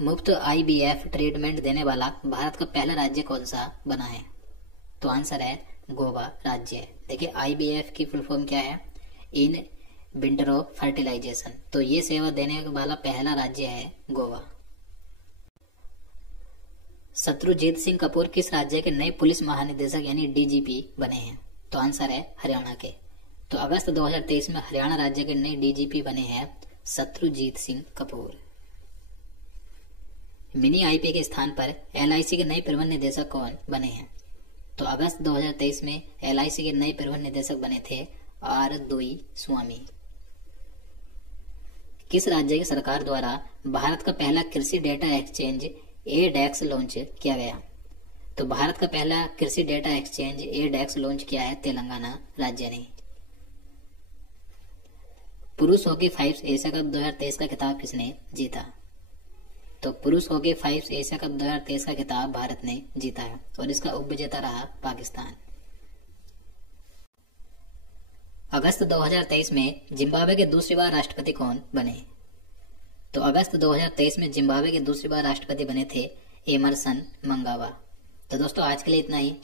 मुफ्त IVF ट्रीटमेंट देने वाला भारत का पहला राज्य कौन सा बना है? तो आंसर है गोवा राज्य। देखिए IVF की फुल फॉर्म क्या है? In vitro fertilization. तो ये सेवा देने वाला पहला राज्य है गोवा। शत्रुजीत सिंह कपूर किस राज्य के नए पुलिस महानिदेशक यानी DGP बने हैं? तो आंसर है हरियाणा के। तो अगस्त 2023 में हरियाणा राज्य के नए DGP बने हैं शत्रुजीत सिंह कपूर। मिनी IP के स्थान पर LIC के नए प्रबंध निदेशक कौन बने हैं? तो अगस्त 2023 में LIC के नए प्रबंध निदेशक बने थे R. दोईस्वामी। किस राज्य की सरकार द्वारा भारत का पहला कृषि डेटा एक्सचेंज ADEX लॉन्च किया गया? तो भारत का पहला कृषि डेटा एक्सचेंज ADEX लॉन्च किया है तेलंगाना राज्य ने। पुरुष हॉकी 5 एशिया कप 2023 का खिताब किसने जीता? तो पुरुष हॉकी 5 एशिया कप 2023 का खिताब भारत ने जीता है और इसका उपविजेता रहा पाकिस्तान। अगस्त 2023 में जिम्बाब्वे के दूसरी बार राष्ट्रपति कौन बने? तो अगस्त 2023 में जिम्बाब्वे के दूसरी बार राष्ट्रपति बने थे एमरसन मंगावा। तो दोस्तों आज के लिए इतना ही।